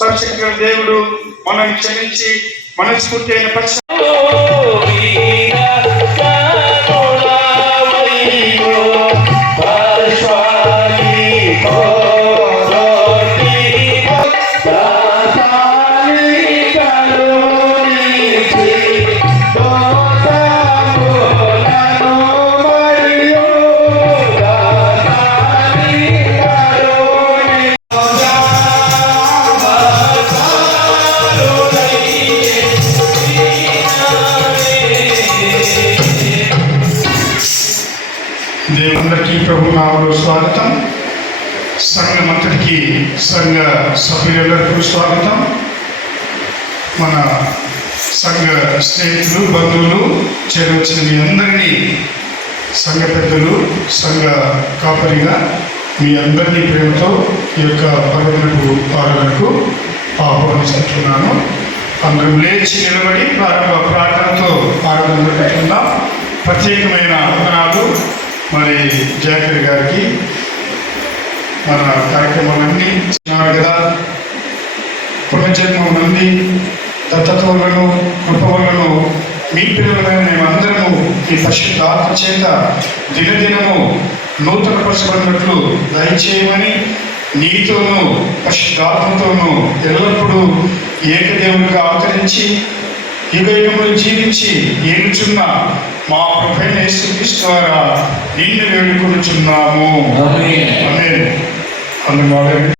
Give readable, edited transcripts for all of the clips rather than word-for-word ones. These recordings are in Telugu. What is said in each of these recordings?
సర్వశక్తుల దేవుడు మనల్ని క్షమించి మనస్ఫూర్తి అయిన పక్ష దేవుందరికీ ప్రభు నామములో స్వాగతం. సంఘమంతటికి, సంఘ సభ్యులందరికీ స్వాగతం. మన సంఘ స్నేహితులు, బంధువులు చేరవచ్చిన మీ అందరినీ, సంఘ పెద్దలు, సంఘ కాపరిగా మీ అందరినీ ప్రేమతో ఈ యొక్క పర్వదినపు ఆరాధనకు ఆహ్వానిస్తున్నాను. అందరూ లేచి నిలబడి ప్రారంభ ప్రార్థనతో ఆరాధన పెట్టుకుందాం. ప్రత్యేకమైన వందనాలు మరి జాకర్ గారికి. మన కార్యక్రమాలన్నీ చిన్నారు కదా, పునర్జన్మ నుండి దత్తత్వాలను, కృపవలను మీ పిల్లలమైన మేమందరము ఈ పరిశుద్ధ ఆత్మ చేత దినదినము నూతనపరచబడినట్లు దయచేయమని, నీతోనూ పరిశుద్ధాత్మతోనూ ఎల్లప్పుడూ ఏకదేవునిగా అవతరించి యుగయుగములు జీవించి ఏలుచున్న మా ప్రభువైన యేసుక్రీస్తు ద్వారా నిన్ను వేడుకొనుచున్నాము. ఆమేన్. అందువల్ల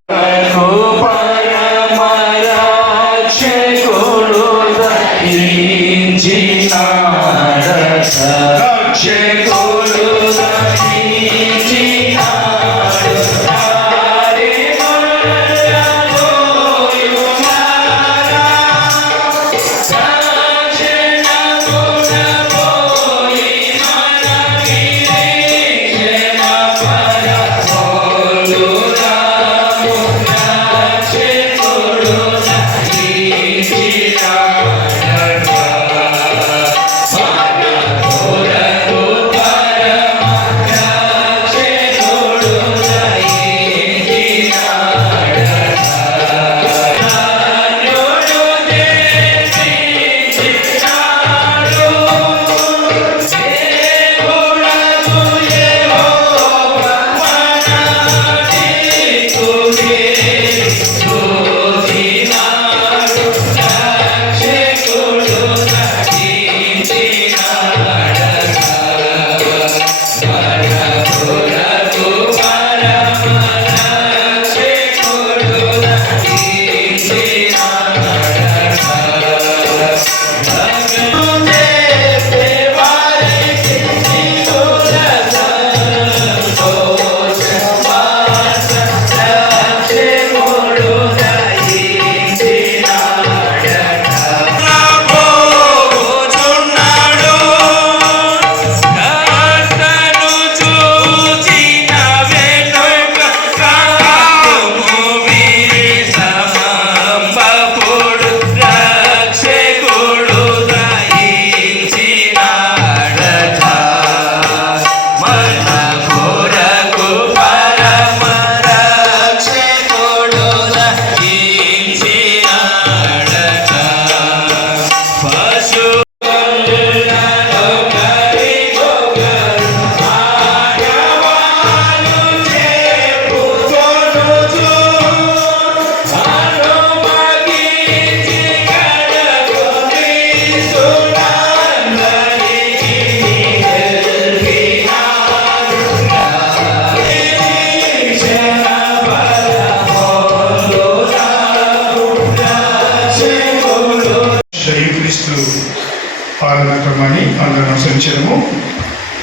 ఆరాధనక్రమాన్ని అందరం అనుసరించడము.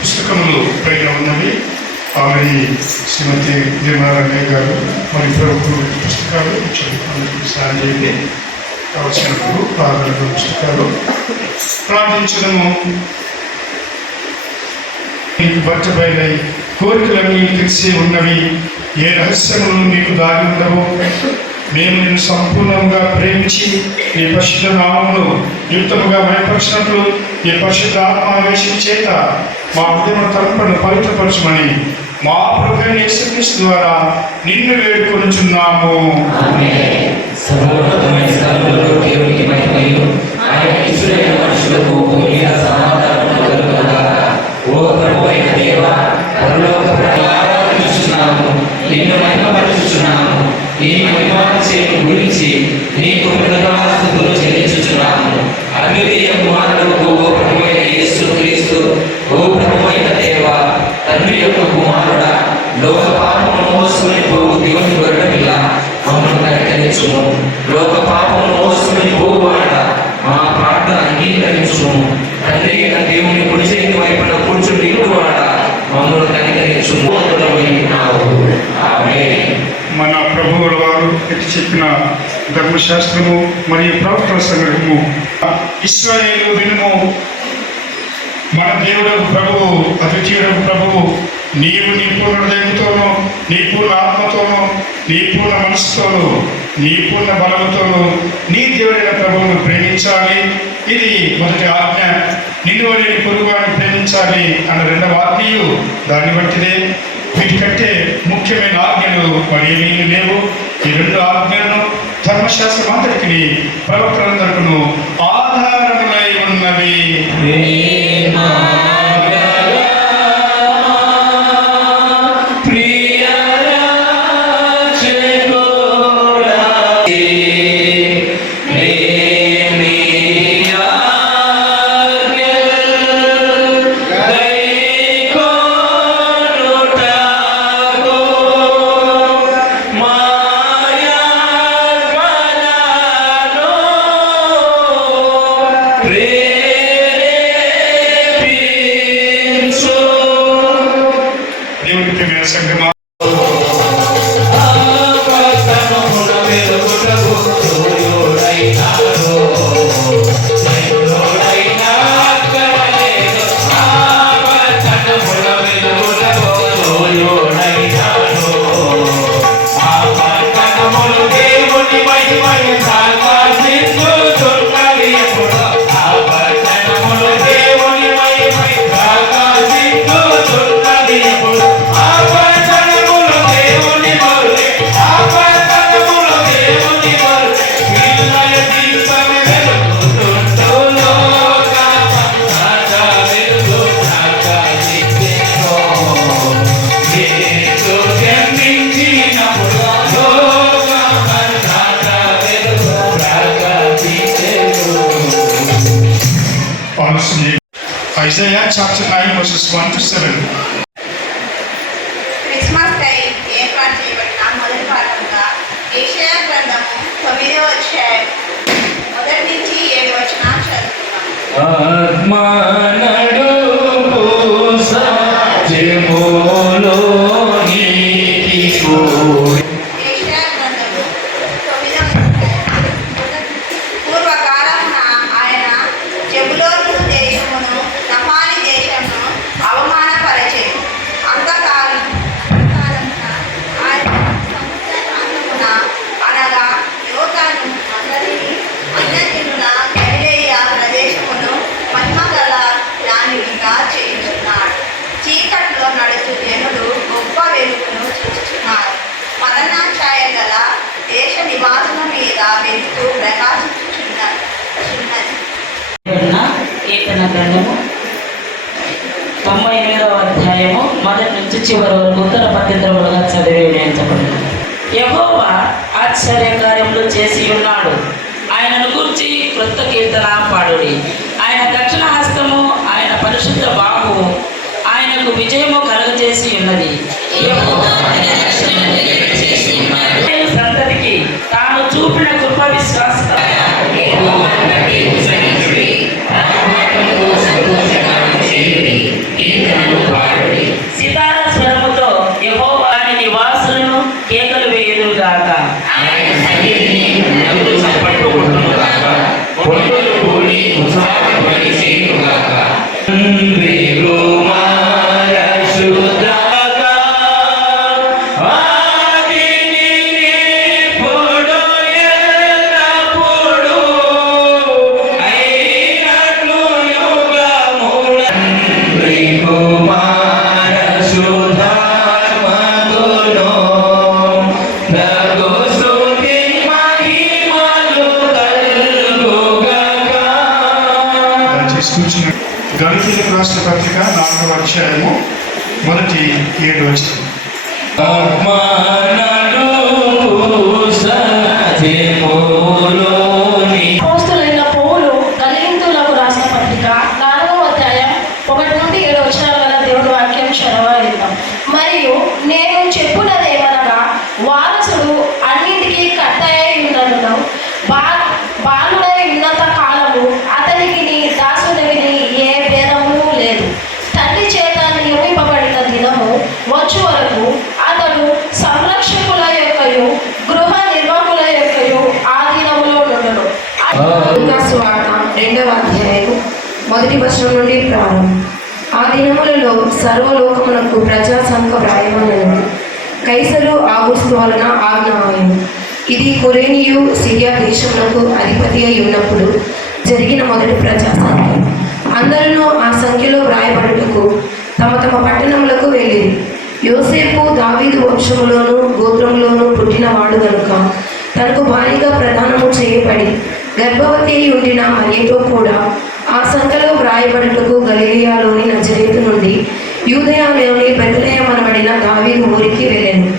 పుస్తకములు పైన ఉన్నవి. ఆమె శ్రీమతి నిర్మలారాణయ్య గారు మరి ప్రభుత్వ పుస్తకాలు అందరికీ సాయం చేయండి. కావలసినప్పుడు ఆరాధన పుస్తకాలు ప్రార్థించడము. మీకు బట్టబయలై కోరికలన్నీ తెలిసి ఉన్నవి, ఏ రహస్యములు మీకు దాగి ఉండవు. మేము నిన్ను సంపూర్ణంగా ప్రేమించి నీ పరిశుద్ధ నామమును యుక్తముగా మయపరిచినట్లు నీ పరిశుద్ధ ఆత్మావేశం చేత మా హృదయ తలంపులను పవిత్రపరచమని మా ప్రభువైన యేసుక్రీస్తు ద్వారా నిన్ను వేడుకొనుచున్నాము. కనికరించుము. లోక పాపమును మోసుకుని పోవాడ మా ప్రార్థన అంగీకరించుము. తండ్రి అయిన దేవుని కుడి చేతి వైపున కూర్చుని వాడ మమ్మల్ని కనికరించుము. ఆమేన్. మన ప్రభువుల వారు ఎట్టి చెప్పిన ధర్మశాస్త్రము మరియు ప్రవక్తల సంగ్రహము. ఇశ్రాయేలు వినుము, మన దేవుడకు ప్రభువు, అద్వితీయుడకు ప్రభువు, నీవు నీ పూర్ణ హృదయంతోనూ, నీ పూర్ణ ఆత్మతోనూ, నీ పూర్ణ మనసుతోనూ, నీ పూర్ణ బలముతోనూ నీ దేవుడైన ప్రభువును ప్రేమించాలి. ఇది మొదటి ఆజ్ఞ. నిన్ను వలె నీ పొరుగువాడిని ప్రేమించాలి అన్న రెండవ ఆజ్ఞయు దాన్ని బట్టిదే. వీటికంటే ముఖ్యమైన ఆజ్ఞలు మరేమీ లేవు. ఈ రెండు ఆజ్ఞలను ధర్మశాస్త్రం అంతటికి ప్రవక్తలందరికీ ఆధారములై ఉన్నవి. దేవుని ప్రియమైన సంగమా, Isaiah chapter 9 verses 1 to 7. Christmas time ఏర్పాటు చేయబడిన మొదటి భాగంగా యెషయా గ్రంథము 9వ అధ్యాయం 1 నుంచి 7 వచనాలు చదువుతున్నాము. యెషయా గ్రంథము 9వ అధ్యాయం. పూర్వకాలమున ఆయన జెబులోను దేశమును నఫ్తాలి దేశమును అవమానపరచెను. అంతకాలమున ఆయన సముద్ర ప్రాంతమున అనగా యోర్దాను అన్యజనుల గలిలయ ప్రదేశమును మహిమగల దానిగా చేయుచున్నాడు. చీకట్లో నడుచు జనులు గొప్ప వెలుగును చూచుచున్నారు. మరణఛాయ గల దేశ నివాసుల మీద వెలుగు ప్రకాశించుచున్నది. కీర్తన గ్రంథము 98వ అధ్యాయము 1 నుంచి చివరి వరకు ఉత్తర పద్ధతులుగా చదివి వినియోగించబడింది. యెహోవా ఆశ్చర్యకార్యములు చేసి ఉన్నాడు. ఆయనను గూర్చి క్రొత్త కీర్తన పాడుడి. ఆయన దక్షిణ హస్తము, ఆయన పరిశుద్ధ బాహు ఆయనకు విజయము కలుగజేసి ఉన్నది. సంతతికి తాను చూపిన కృప విశ్వాస సితార స్వరముతో యెహోవా నివాసులను కేకలు వేయుదురుగాక. గలతీయులకు రాసిన పత్రిక 4వ అధ్యాయము 1-7 వచనం. అపోస్తలుడైన పౌలు గలతీయులకు రాసిన పత్రిక 4వ అధ్యాయం 1 నుండి 7 వచనాల గల దేవుడి వాక్యం చదవగలుగుతాం. మరియు నేను చెప్పున్నదేమనగా వారసుడు అన్నింటికీ కర్త అయి వచనం నుండి ప్రారంభం. ఆ దినములలో సర్వలోకమునకు ప్రజాసంఘ వ్రాయమనను కైసరు ఆగుస్తు వలన ఆజ్ఞ ఆయను. ఇది కురేనియు సిరియా దేశములకు అధిపతి అయి ఉన్నప్పుడు జరిగిన మొదటి ప్రజాసంఘం. అందరూ ఆ సంఖ్యలో వ్రాయబడుటకు తమ తమ పట్టణములకు వెళ్ళిరి. యోసేపు దావీదు వంశములోను గోత్రములోను పుట్టినవాడు కనుక తనకు భారీగా ప్రదానము చేయబడి గర్భవతి అయి ఉండిన మరియతో కూడా ఆ సంఖ్యలో వ్రాయబడుటకు గలిలయలోని నజరేతు నుండి యూదయలోని బెత్లెహేము అనబడిన దావీదు ఊరికి వెళ్ళెను.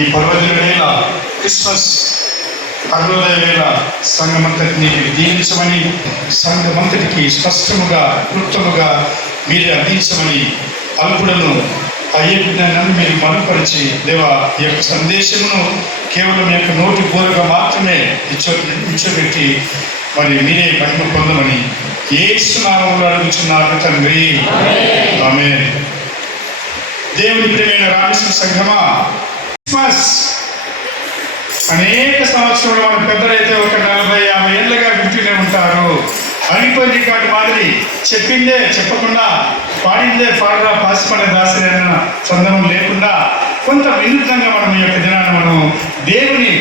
ఈ పర్వదిన వేళ క్రిస్మస్ అరుణోదయ వేళ సంఘమంతటిని దీవించమని, సంఘమంతటికి స్పష్టముగా క్లుప్తముగా మీరే అందించమని అల్పుడను అయ్యే విజ్ఞానాన్ని మీరు మనుపరిచి దేవా ఈ యొక్క సందేశమును కేవలం యొక్క నోటి బోరుగా మాత్రమే ఇచ్చోబెట్టి మరి మీరే మహిమ పొందమని యేసు నామములో అడుగుచున్నాను తండ్రి, ఆమేన్. దేవుని ప్రియమైన రామకృష్ణ సంఘమా, క్రిస్మస్ అనేక సంవత్సరాలు మన పెద్దలైతే ఒక 40-50 ఏళ్ళుగా వింటూనే ఉంటారు. అలిపోయి రికార్డు మాదిరి చెప్పిందే చెప్పకుండా, పాడిందే పాడరా పాసిపడే దాసరి అన్న సందర్భం లేకుండా కొంత వినూత్నంగా మనం ఈ యొక్క దినాన్ని మనం దేవుని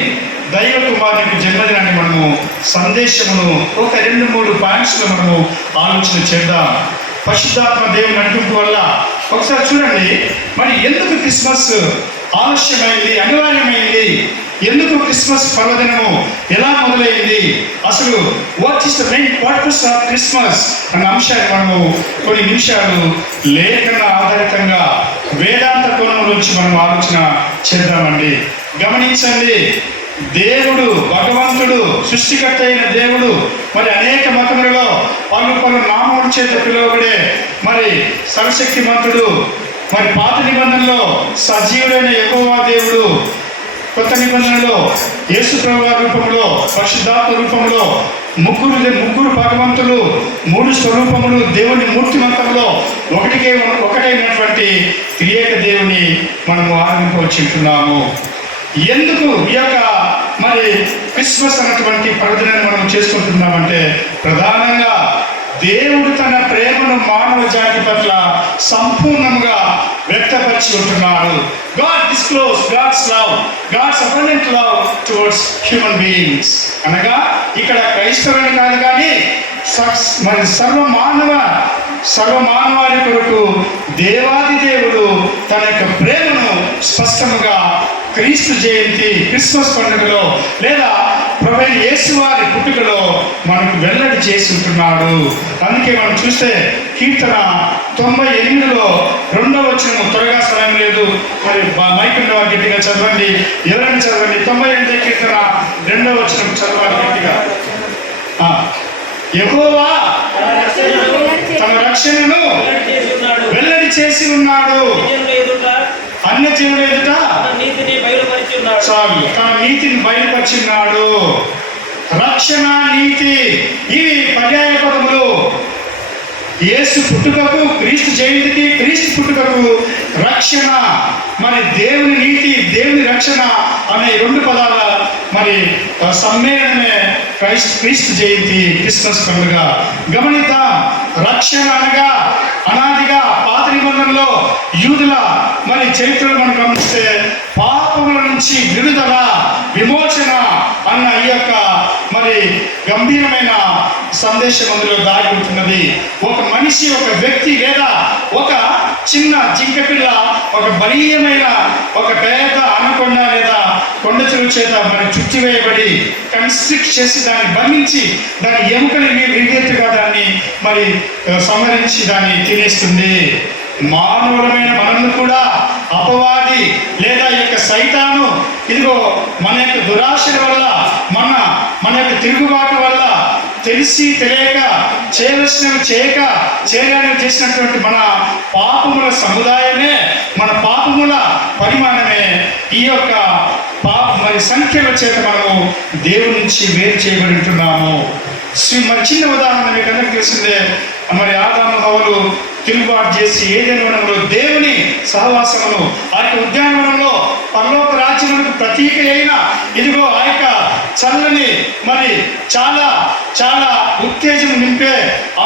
దైవ కుమారునికి జన్మదినాన్ని మనము సందేశమును ఒక 2-3 పాయింట్స్లో మనము ఆలోచన చేద్దాం. పరిశుద్ధాత్మ దేవుని నడిపింపు వల్ల ఒకసారి చూడండి, మరి ఎందుకు క్రిస్మస్ ఆలస్యమైంది, అనివార్యమైంది, ఎందుకు క్రిస్మస్ పర్వదినము ఎలా మొదలైంది, అసలు what is the main purpose of Christmas అన్న అంశాన్ని మనము కొన్ని నిమిషాలు లేఖన ఆధారితంగా వేదాంత కోణం నుంచి మనం ఆలోచన చేద్దామండి. గమనించండి, దేవుడు భగవంతుడు సృష్టికర్త అయిన దేవుడు మరి అనేక మతములలో పలు నామముల చేత పిలువబడే మరి సర్వశక్తిమంతుడు, మరి పాత నిబంధనలో సజీవుడైన యెహోవా దేవుడు, కొత్త నిబంధనలో యేసు ప్రభువు రూపంలో పరిశుద్ధాత్మ రూపంలో ముగ్గురు భగవంతులు 3 స్వరూపములు దేవుని మూర్తిమంతంలో ఒకటైనటువంటి త్రియేక దేవుని మనము ఆరంభించుకుంటున్నాము. ఎందుకు ఈ యొక్క మరి క్రిస్మస్ అన్నటువంటి పర్వదినాన్ని మనం చేసుకుంటున్నామంటే ప్రధానంగా దేవుడు తన ప్రేమను మానవ జాతి పట్ల సంపూర్ణంగా వ్యక్తపరిచి ఉంటున్నాడు. God disclosed God's love, God's abundant love towards human beings. అనగా ఇక్కడ క్రైస్తవుని కాదు కానీ మరి సర్వమానవాళి కొరకు దేవాది దేవుడు తన యొక్క ప్రేమను స్పష్టంగా క్రీస్తు జయంతి క్రిస్మస్ పండుగలో లేదా ప్రభువైన యేసు వారి పుట్టుకలో మనకు వెల్లడి చేసి ఉంటున్నాడు. అందుకే మనం చూస్తే కీర్తన 98లో 2వ వచనము, త్వరగా సమయం లేదు, మరి మైక్ ఉన్న వారు గట్టిగా చదవండి, ఎవరైనా చదవండి. 98 కీర్తన 2వ వచనం చదవాలి గట్టిగా. యెహోవా తన రక్షణను వెల్లడి చేసి ఉన్నాడు, అన్యజనుల ఎదుట చాలు తన నీతిని బయలుపరిచిన్నాడు. రక్షణ, నీతి ఇవి పర్యాయ పదములు. యేసు పుట్టుకకు, క్రీస్తు జయంతికి, క్రీస్తు పుట్టుకకు రక్షణ, మరి దేవుని నీతి, దేవుని రక్షణ అనే 2 పదాల మరి సమ్మేళనమే క్రీస్తు జయంతి క్రిస్మస్ పండుగ. గమనిద్దాం, రక్షణ అనగా అనాదిగా పాత నిబంధనలో యూదుల మరి చరిత్రలు మనం గమనిస్తే పాపముల నుంచి విడుదల, విమోచన అన్న ఈ యొక్క మరి గంభీరమైన సందేశం అందులో దాగి ఉంటున్నది. ఒక మనిషి, ఒక వ్యక్తి లేదా ఒక చిన్న జింక పిల్ల ఒక బలీయమైన ఒక పెద్ద అనకొండ లేదా కొండ చెరువు చేత మరి చుట్టివేయబడి కన్స్ట్రిక్ట్ చేసి దాన్ని బంధించి దాని ఎముకని విరిగెత్తుగా దాన్ని మరి సంహరించి దాన్ని తినేస్తుంది. మానవులమైన మనల్ని కూడా అపవాది లేదా ఈ యొక్క సైతాను ఇదిగో మన యొక్క దురాశల వల్ల మన యొక్క తిరుగుబాటు వల్ల తెలిసి తెలియక చేయవలసినవి చేయక చేయడానికి చేసినటువంటి మన పాపముల సముదాయమే, మన పాపముల పరిమాణమే ఈ యొక్క మరి సంఖ్యల చేత మనము దేవుడి నుంచి వేరు చేయబడి ఉంటున్నాము. మరి చిన్న ఉదాహరణ మీకు అందరికీ తెలిసిందే, మరి ఆదాము హవ్వలు తిరుగుబాటు చేసి ఏదైనా వనంలో దేవుని సహవాసమును, ఆ యొక్క ఉద్యానవనంలో పరలోక రాజ్యములకు ప్రతీక అయిన ఇదిగో ఆ యొక్క చల్లని మరి చాలా చాలా ఉత్తేజం నింపే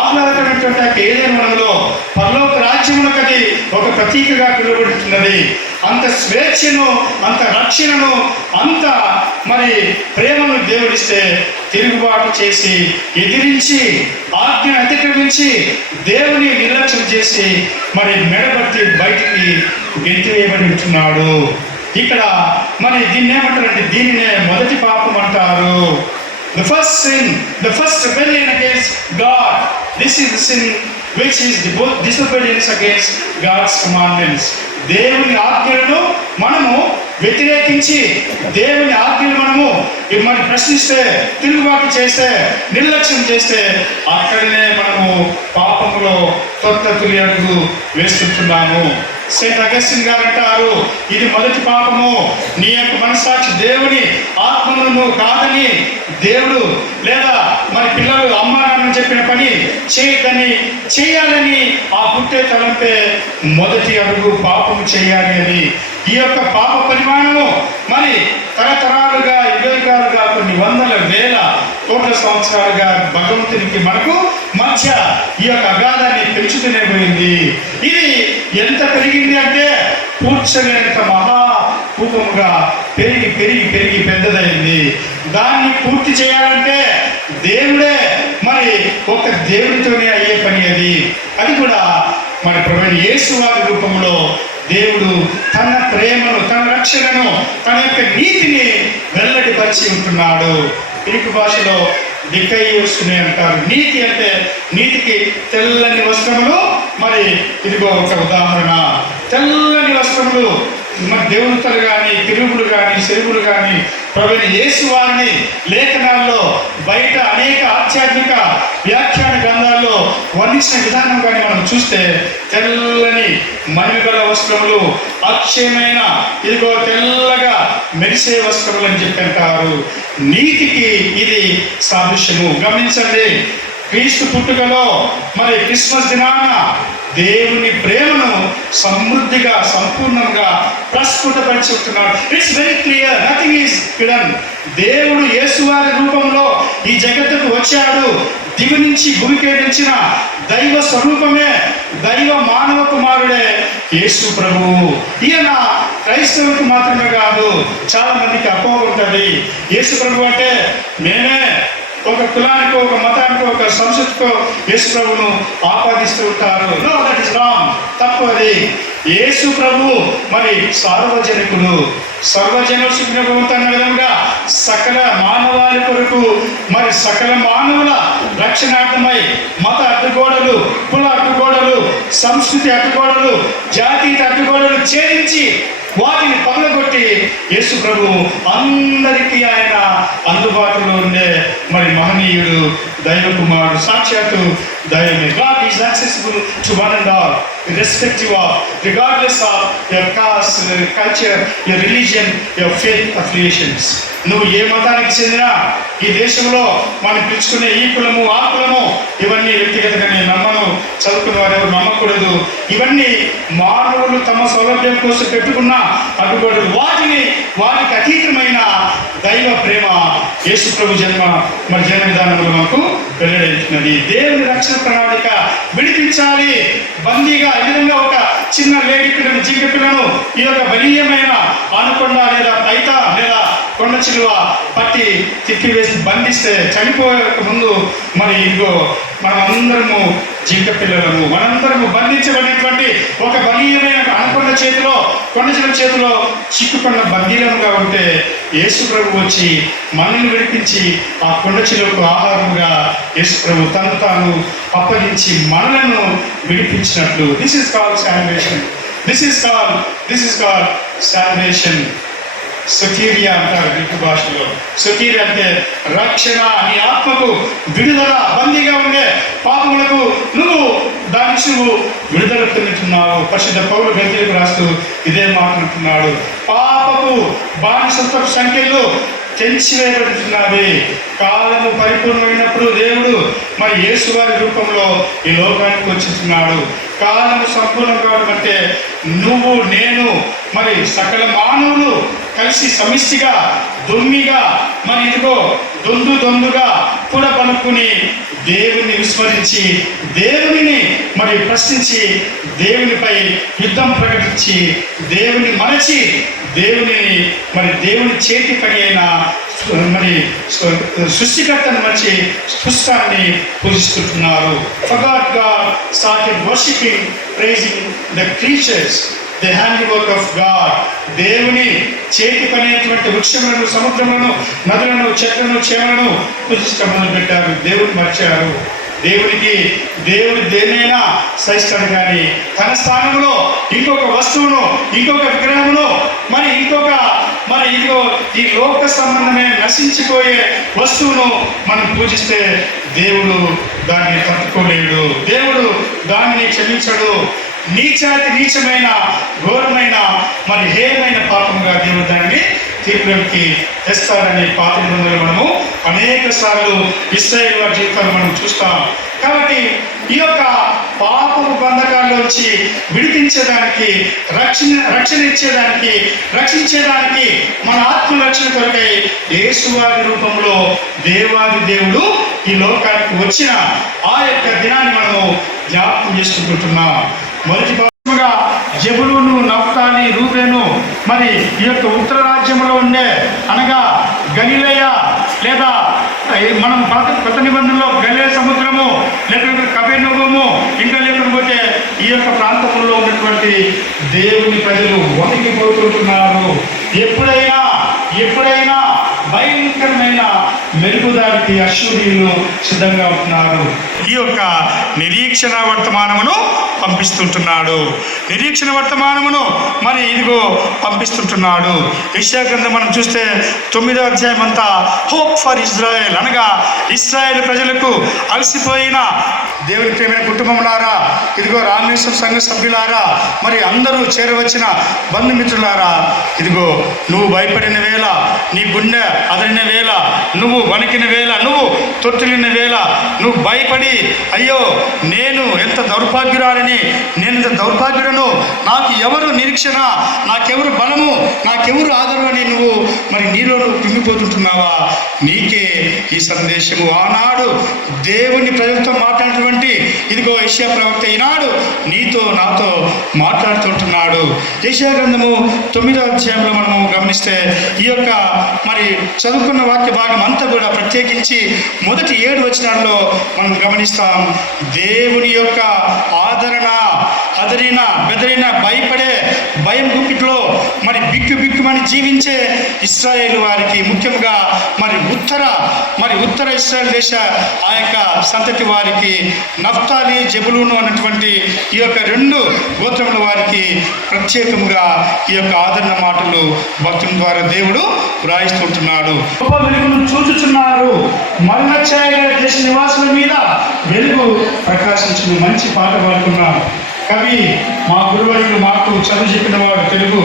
ఆహ్లాదకరమైనటువంటి ఏదైనా వనంలో పరలోక రాజ్యములకు అది ఒక ప్రతీకగా పిలువబడుతున్నది. అంత స్వేచ్ఛను, అంత రక్షణను, అంత మరి ప్రేమను దేవుడిస్తే తిరుగుబాటు చేసి ఎదిరించి ఆజ్ఞను అతిక్రమించి దేవుని నిర్లక్ష్యం చేసి మరి మెడబట్టి బయటికి గెంటివేయబడి ఉంటున్నాడు. ఇక్కడ మరి దీన్ని ఏమంటారంటే దీనినే మొదటి పాపం అంటారు. The first sin, the first rebellion against God. This is the sin which is disobedience against God's commandments. దేవుని ఆజ్ఞలను మనము వ్యతిరేకించి దేవుని ఆజ్ఞలు మనము మరి ప్రశ్నిస్తే, తిరుగుబాటు చేస్తే, నిర్లక్ష్యం చేస్తే అక్కడనే మనము పాపములో కొత్త తులియకు వేస్తుంటున్నాము. సెయింట్ అగస్టిన్ గారు అంటారు, ఇది మొదటి పాపము. నీ యొక్క మనసాక్షి దేవుని ఆత్మను నువ్వు కాదని, దేవుడు లేదా మరి పిల్లలు అమ్మ నాన్న చెప్పిన పని చేయదని చేయాలని ఆ పుట్టే తలంపే మొదటి అడుగు పాపము చేయాలి అని. ఈ యొక్క పాప పరిమాణము మరి తరతరాలుగా యుగాలుగా కొన్ని వందల వేల కోట్ల సంవత్సరాలుగా భగవంతునికి మనకు మధ్య ఈ యొక్క అగాధాన్ని పెంచుతూనే పోయింది. ఇది ఎంత పెరిగింది అంటే పూడ్చలేనంత మహాకూపముగా పెరిగి పెరిగి పెరిగి పెద్దదైంది. దాన్ని పూర్తి చేయాలంటే దేవుడే మరి ఒక దేవుడితోనే అయ్యే పని అది. అది కూడా మరి ప్రభువైన యేసు వారి రూపంలో దేవుడు తన ప్రేమను, తన రక్షణను, తన యొక్క నీతిని వెల్లడిపరిచి ఉంటున్నాడు. గ్రీకు భాషలో డికైయోసుని అంటారు. నీతి అంటే నీతికి తెల్లని వస్త్రములు. మరి ఇదిగో ఒక ఉదాహరణ, తెల్లని వస్త్రములు మరి దేవతలు కానీ, కిరుబులు కానీ, శరీరులు కానీ ప్రభువైన యేసు వారిని లేఖనాల్లో బయట అనేక ఆధ్యాత్మిక వ్యాఖ్యాన గ్రంథాల్లో వర్ణించిన విధానం కానీ మనం చూస్తే తెల్లని మణిగల వస్త్రములు, అక్షయమైన ఇదిగో తెల్లగా మెరిసే వస్త్రములు అని చెప్పి అంటారు. నీతికి ఇది సాదృశ్యము. గమనించండి, క్రీస్తు పుట్టుకలో మరి క్రిస్మస్ దినాన దేవుని ప్రేమను సమృద్ధిగా సంపూర్ణంగా ప్రస్ఫుటపరిచి ఉంటున్నాడు. It's very clear, nothing is hidden. దేవుడు యేసువారి రూపంలో ఈ జగత్తుకు వచ్చాడు. దిగు నుంచి భూమికి దించిన దైవ స్వరూపమే, దైవ మానవ కుమారుడే యేసు ప్రభువు. ఈయన క్రైస్తవులకు మాత్రమే కాదు, చాలా మందికి అపోహ ఉంటుంది. యేసు ప్రభు అంటే మేమే ఒక కులానికో, ఒక మతానికో, ఒక సంస్కృతికో యేసు ప్రభువును ఆపాదిస్తూ ఉంటారు. నో, దట్ ఇస్ రాంగ్, తప్పు అది. యేసు ప్రభు మరి సార్వజనికులు, సర్వజనుడు అన్న విధంగా సకల మానవాళి కొరకు మరి సకల మానవుల రక్షణార్థమై మత అడ్డుగోడలు, కుల అడ్డుగోడలు, సంస్కృతి అడ్డుగోడలు, జాతీయ అడ్డుగోడలు ఛేదించి వాటిని పగలగొట్టి యేసు ప్రభు అందరికీ ఆయన అందుబాటులో ఉండే మరి మహనీయుడు, దైవ కుమారుడు, సాక్షాత్తు దైవమే. God is accessible to one and all, irrespective of, regardless of your caste, your culture, your religion, your faith affiliations. నువ్వు ఏ మతానికి చెందినా, ఈ దేశంలో మనం పిలుచుకునే ఈ కులము ఆ కులము ఇవన్నీ వ్యక్తిగతంగా నేను నమ్మను, చదువుకున్న వారు ఎవరు నమ్మకూడదు. ఇవన్నీ మానవులు తమ సౌలభ్యం కోసం పెట్టుకున్న అడ్డుగోడలు. వాటికి అతీతమైన దైవ ప్రేమ యేసు ప్రభు జన్మ విధానంలో మనకు వెల్లడవుతున్నది. దేవుని రక్షణ ప్రణాళిక విడిపించాలి. బందీగా ఈ విధంగా ఒక చిన్న లేడి పిల్లను, జింక పిల్లను ఈ యొక్క బలీయమైన ఆనకొండ లేదా పైత లేదా కొండ చిలువ పట్టి తిప్పివేసి బంధిస్తే చనిపోయే ముందు మరి ఇదిగో మనమందరము జింక పిల్లలను, మనందరము బంధించబడినటువంటి ఒక బలీయమైన అనకొండ చేతిలో, కొండ చిలువ చేతిలో చిక్కుకున్న బందీలముగా ఉంటే యేసు ప్రభు వచ్చి మనల్ని విడిపించి ఆ కొండ చిలువకు ఆహారముగా యేసు ప్రభు తను తాను అప్పగించి మనలను విడిపించినట్లు. This is called salvation. This is called salvation. సొటీరియా అంటారు గ్రీకు భాషలో. సొటీరియా అంటే రక్షణ. నీ ఆత్మకు విడుదల. బందీగా ఉండే పాపములకు దాని నుంచి నువ్వు విడుదల పొందుతున్నావు. పరిశుద్ధ పౌలు గద్యులకు రాస్తూ ఇదే మాట్లాడుతున్నాడు. పాపపు బానిసత్వ సంఖ్యలు తెంచివేయబడుతున్నవి. కాలము పరిపూర్ణమైనప్పుడు దేవుడు మరి యేసువారి రూపంలో ఈ లోకానికి వచ్చుతున్నాడు. కాలము సంపూర్ణం కావడం అంటే నువ్వు, నేను, మరి సకల మానవులు కలిసి సమిష్టిగా దొమ్మిగా మరి ఇదిగో దొందుగా పుడపనుకుని దేవుని విస్మరించి, దేవునిని మరి ప్రశ్నించి, దేవునిపై యుద్ధం ప్రకటించి, దేవుని మరచి, దేవుని చేతి పని అయిన మరి సృష్టికర్తను మరచి సృష్టాన్ని పూజిస్తుంటున్నారు. Forgot God, started worshiping, praising the creatures, the handiwork of God. దేవుని చేతి పని అయినటువంటి వృక్షములను, సముద్రములను, నదులను, చెట్లను, చేమలను పూజించడం మొదలుపెట్టారు. దేవుని మర్చారు. దేవుడు దేన్నైనా సహిస్తాడు, కానీ తన స్థానంలో ఇంకొక వస్తువును, ఇంకొక విగ్రహమును, మరి ఇదిగో ఈ లోక సంబంధమైన నశించిపోయే వస్తువును మనం పూజిస్తే దేవుడు దాన్ని తట్టుకోలేడు. దేవుడు దాన్ని క్షమించడు. నీచమైన ఘోరమైన మరి హేయమైన పాపంగా దేవుడు దానిని తీర్పులోకి తెస్తాడని పాత నిబంధనలు మనము అనేక సార్లు ఇశ్రాయేలు వారి జీవితాలు మనం చూస్తాం. కాబట్టి ఈ యొక్క పాపపు బంధకాల్లోంచి విడిపించేదానికి, రక్షించేదానికి మన ఆత్మరక్షణ కొరకై యేసువారి రూపంలో దేవాది దేవుడు ఈ లోకానికి వచ్చిన ఆ యొక్క దినాన్ని మనము జ్ఞాపకం చేసుకుంటున్నాం. మొదటి భాగంగా జెబులూను, నఫ్తాలి, రూబేను మరి ఈ యొక్క ఉత్తర రాజ్యంలో ఉండే అనగా గలిలయ లేదా మనం కొత్త నిబంధనలో గలిలయ సముద్రము లేకపోతే కపెర్నహూము ఇంకా లేకపోతే ఈ యొక్క ప్రాంతంలో ఉన్నటువంటి దేవుని ప్రజలు వణికిపోతుంటున్నారు. ఎప్పుడైనా భయంకరమైన మెరుగుదారికి అశ్వరీయులు సిద్ధంగా ఉంటున్నారు. ఈ యొక్క నిరీక్షణ వర్తమానమును పంపిస్తుంటున్నాడు. మరి ఇదిగో పంపిస్తుంటున్నాడు. యెషయా గ్రంథం మనం చూస్తే 9వ అధ్యాయం అంతా హోప్ ఫర్ ఇజ్రాయెల్ అనగా ఇశ్రాయేల్ ప్రజలకు అలసిపోయిన దేవుని ప్రేమైన కుటుంబములారా, ఇదిగో రామేశ్వర సంఘ సభ్యులారా, మరి అందరూ చేరవచ్చిన బంధుమిత్రులారా, ఇదిగో నువ్వు భయపడిన వేళ, నీ గుండె అదరిన వేళ, నువ్వు వణికిన వేళ, నువ్వు తొట్టిలిన వేళ, నువ్వు భయపడి అయ్యో నేను ఎంత దౌర్భాగ్యుడను, నాకు ఎవరు నిరీక్షణ, నాకెవరు బలము, నాకెవరు ఆదరణ అని నువ్వు మరి నీలో నువ్వు కుంగిపోతుంటున్నావా? నీకే ఈ సందేశము. ఆనాడు దేవుని ప్రజలతో మాట్లాడినటువంటి ఇదిగో యెషయా ప్రవక్త ఈనాడు నీతో నాతో మాట్లాడుతుంటున్నాడు. యెషయా గ్రంథము 9వ అధ్యాయంలో మనము గమనిస్తే ఈ యొక్క మరి చదువుకున్న వాక్య భాగం అంతా కూడా ప్రత్యేకించి మొదటి 7 వచనాల్లో మనం గమనిస్తాం. దేవుని యొక్క బెదరిన భయపడే భయం గుప్పిట్లో మరి బిక్కుమని జీవించే ఇశ్రాయేలు వారికి, ముఖ్యంగా మరి ఉత్తర ఇశ్రాయేల్ దేశ ఆ యొక్క సంతతి వారికి, నఫ్తాలి, జెబులూను అన్నటువంటి ఈ యొక్క 2 గోత్రముల వారికి ప్రత్యేకంగా ఈ యొక్క ఆదరణ మాటలు భక్తుల ద్వారా దేవుడు వ్రాయిస్తుంటున్నాడు. గొప్ప వెలుగును చూచుచున్నారు, మరణ ఛాయ దేశ నివాసుల మీద వెలుగు ప్రకాశించిన మంచి పాట పాడుకున్నాం. కవి మా గురువులు మాకు చదువు చెప్పిన వాడు తెలుగు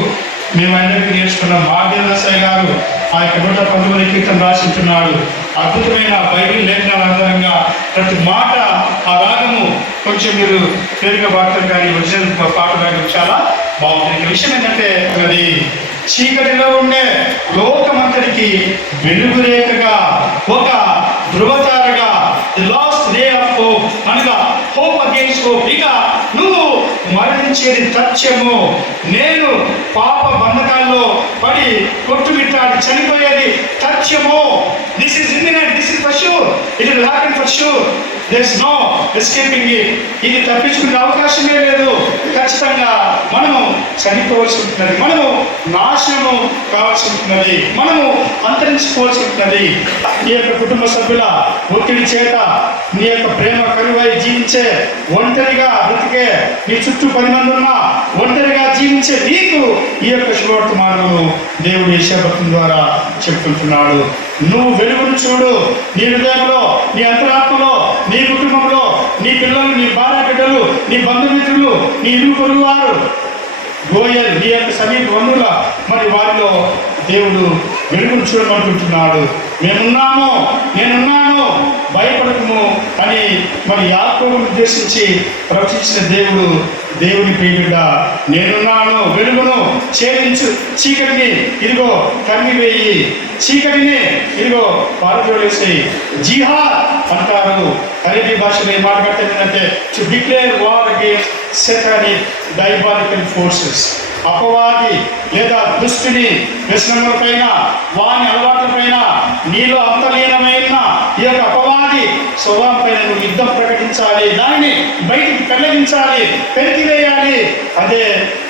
మేము అందరికీ నేర్చుకున్నాం. భాగ్యదాసయ్య గారు ఆ యొక్క 119 కీర్తన రాసింటున్నాడు. అద్భుతమైన బైబిల్ లేఖనాల ఆధారంగా ప్రతి మాట ఆ రాగము కొంచెం మీరు పేరుగా పాడతారు, కానీ ఒరిజినల్ పాట రాగం చాలా బాగుంది. విషయం ఏంటంటే అది చీకటిలో ఉండే లోకమంతటికి వెలుగురేఖగా, ఒక ధృవతారగా, the last ray of hope అనగా హోప్ అగైన్స్ హోప్. ఇక నువ్వు మరణించేది తథ్యము, నేను పాప బంధకాల్లో పడి కొట్టుమిట్టాడి చనిపోయేది తథ్యము. This is imminent, this is for sure, it will happen for sure, there is no escaping it. ఇది తప్పించుకునే అవకాశమే లేదు. ఖచ్చితంగా మనము చనిపోవలసి ఉంటున్నది, మనము నాశనము కావాల్సి ఉంటున్నది, మనము అంతరించుకోవాల్సి ఉంటున్నది. ఈ యొక్క కుటుంబ సభ్యుల ఒత్తిడి చేత నీ యొక్క ప్రేమ కరువై జీవించే, ఒంటరిగా బ్రతికే, నీ చుట్టూ 10 మంది ఉన్నా ఒంటరిగా జీవించే నీకు ఈ యొక్క శుభవర్తమానమును దేవుడు యెషయా భక్తుని ద్వారా చెప్తుంటున్నాడు. నువ్వు వెలుగును చూడు, నీ హృదయంలో, నీ అంతరాత్మలో, నీ కుటుంబంలో, నీ పిల్లలు, నీ భార్య బిడ్డలు, నీ బంధుమిత్రులు, నీ ఇరుగు పొరుగు వారు, గోయల్, నీ యొక్క సమీప బంధువుల మరి వారిలో దేవుడు వెలుగును చూడమంటుంటున్నాడు. నేనున్నాను భయపడకము అని మరి యాకోబును ఉద్దేశించి ప్రవచించిన దేవుని ప్రియబిడ్డ, నేనున్నాను, వెలుగును ఛేదించు, చీకటిని ఇదిగో కమ్మివేయి, చీకటిని ఇదిగో పారద్రోలేసేయి. జిహాద్ అంటారు అరేబీ భాషలో ఏం మాట్లాడుతుందంటే to declare war against satanic diabolical forces. అపవాది లేదా దుష్టుని వ్యసనములపైన, వాని అలవాట్లపైన, నీలో అంతర్లీనమైన ఈ యొక్క అపవాది స్వభావం పైన నువ్వు యుద్ధం ప్రకటించాలి, దాన్ని బయటికి పెళ్లించాలి, పెరిగివేయాలి. అదే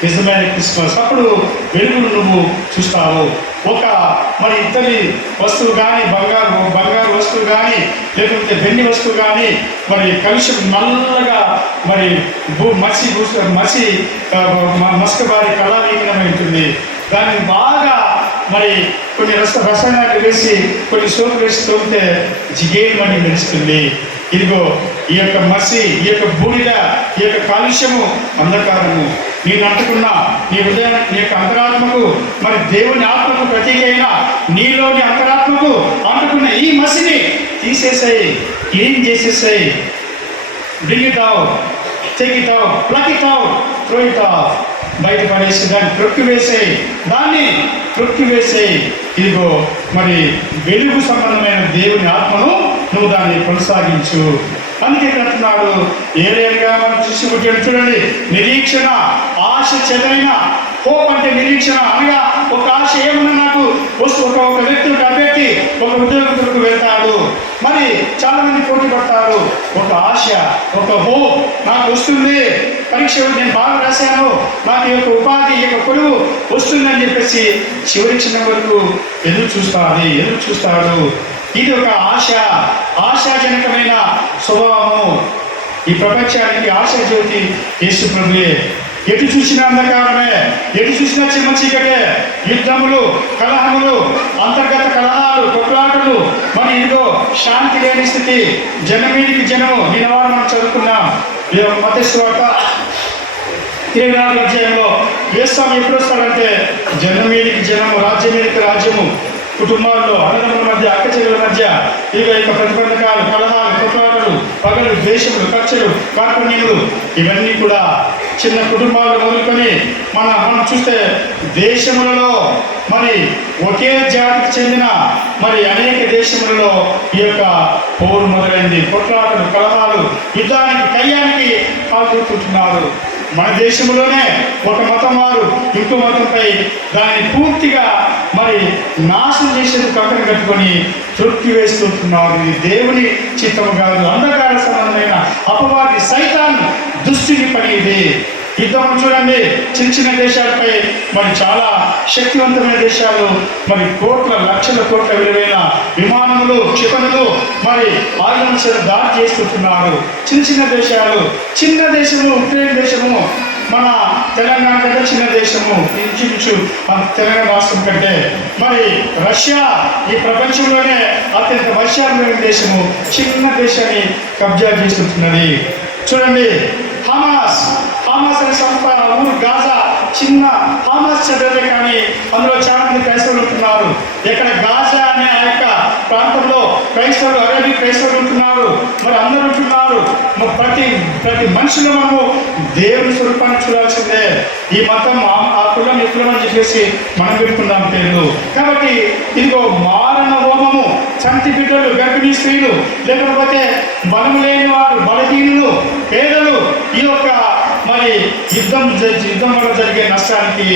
నిజమైన క్రిస్మస్. అప్పుడు వెలుగును నువ్వు చూస్తావు. ఒక మరి ఇత్తడి వస్తువు కానీ, బంగారు వస్తువు కానీ, లేకపోతే వెండి వస్తువు కానీ మరి కలుషం నల్లగా మరి మస్కబారి కళాలీనమై ఉంటుంది. దాన్ని బాగా మరి కొన్ని రసాయనాలు వేసి, కొన్ని సోపు వేసి తోమితే జిగేమని మెరుస్తుంది. ఇదిగో ఈ యొక్క మసి, ఈ యొక్క బూడిద, ఈ యొక్క కాలుష్యము, అంధకారము నేను అంటుకున్న నీ హృదయం, నీ యొక్క అంతరాత్మకు, మరి దేవుని ఆత్మకు ప్రతీక అయిన నీలోని అంతరాత్మకు అంటుకున్న ఈ మసిని తీసేసాయి, క్లీన్ చేసేసాయి. Bring it out, take it out, pluck it out, throw it off, బయట పడేసి దాన్ని ప్రొక్కివేసేయి, దాన్ని ప్రొక్కివేసేయి. ఇదిగో మరి వెలుగు సంబంధమైన దేవుని ఆత్మను నువ్వు దాన్ని కొనసాగించు. అందుకే అంటున్నాడు ఏరియల్గా మనం చూడండి, నిరీక్షణ, ఆశ చెదరైన, హోప్ అంటే నిరీక్షణ అనగా ఒక ఆశ ఏమన్నా నాకు ఒక వ్యక్తులకు అభ్యర్థి ఒక ఉద్యోగస్తులకు వెళ్తాడు, మరి చాలా మంది పోటీ పడతారు. ఒక ఆశ, ఒక హోప్ నాకు వస్తుంది, పరీక్ష నేను బాగా రాశాను, నాకు ఈ యొక్క ఉపాధి, ఈ యొక్క కొలువు వస్తుందని చెప్పేసి చివరి చిన్న వరకు ఎదురు చూస్తాడు. ఇది ఒక ఆశాజనకమైన స్వభావము. ఈ ప్రపంచానికి ఆశా జ్యోతి యేసు ప్రభువే. ఎటు చూసిన అంధకారమే, ఎటు చూసిన చిమ్మ చీకటే, యుద్ధములు, కలహములు, అంతర్గత కలహాలు, కొట్లాటలు, మరి ఇదిగో శాంతి లేని స్థితి, జనం మీదికి జనము. నేను మనం చదువుకున్నాం మత్తయి సువార్త 24వ అధ్యాయంలో యేసుస్వామి ఎప్పుడు వస్తాడంటే జనం మీదికి జనము, రాజ్యం మీదకి రాజ్యము, కుటుంబాల్లో అన్నదమ్ముల మధ్య, అక్క చెల్లెల మధ్య ఇక ప్రతిబంధకాలు, కలహాలు, కొట్లాటలు, పగలు, ద్వేషములు, కక్షలు, కార్పణ్యములు, ఇవన్నీ కూడా చిన్న కుటుంబాలు మొదలుకొని మనం చూస్తే దేశములలో మరి ఒకే జాతికి చెందిన మరి అనేక దేశములలో ఈ యొక్క పోరు మొదలైంది. కొట్లాటలు, కలహాలు, యుద్ధానికి, కయ్యానికి పాల్గొంటున్నారు. మన దేశంలోనే ఒక మతం వారు ఇంకో మతంపై దాన్ని పూర్తిగా మరి నాశనం చేసేందుకు కంకణ కట్టుకొని తృప్తి వేస్తుంటున్నారు. ఇది దేవుని చిత్తము కాదు, అంధకార సంబంధమైన అపవాది సైతాన్ దుష్టిని పని ఇది. యుద్ధం చూడండి, చిన్న దేశాలపై మరి చాలా శక్తివంతమైన దేశాలు మరి లక్షల కోట్ల విలువైన విమానములు, క్షిపణులు, మరి ఆయుధం దాడి చేస్తుంటున్నారు. చిన్న దేశాలు, చిన్న దేశము ఉక్రెయిన్ దేశము మన తెలంగాణ కంటే చిన్న దేశము, ఇంచుమించు మన తెలంగాణ రాష్ట్రం కంటే. మరి రష్యా ఈ ప్రపంచంలోనే అత్యంత వర్షాలు దేశము, చిన్న దేశాన్ని కబ్జా చేస్తుంటున్నది. చూడండి, హమాస్ అనే సంస్థ ఊరు గాజా, చిన్న హామాస్ చదివే కానీ అందులో చాలా మంది క్రైస్తవులు ఉంటున్నారు. ఇక్కడ గాజా అనే ఆ యొక్క ప్రాంతంలో క్రైస్తవులు, అరేబిక్ క్రైస్తవులు ఉంటున్నారు. మరి అందరూ ఉంటున్నారు. ప్రతి మనిషిలో మనము దేవుని స్వరూపాన్ని చూడాల్సిందే. ఈ మతం ఆ కులం ఈ కులం అని చెప్పేసి మనం పెట్టుకున్నాం పేర్లు. కాబట్టి ఇదిగో మారణ హోమము, చంటి బిడ్డలు, గర్భిణీ స్త్రీలు, లేకపోతే బలము లేని వారు, బలహీనులు, పేదలు ఈ యొక్క మరి యుద్ధం వల్ల జరిగే నష్టానికి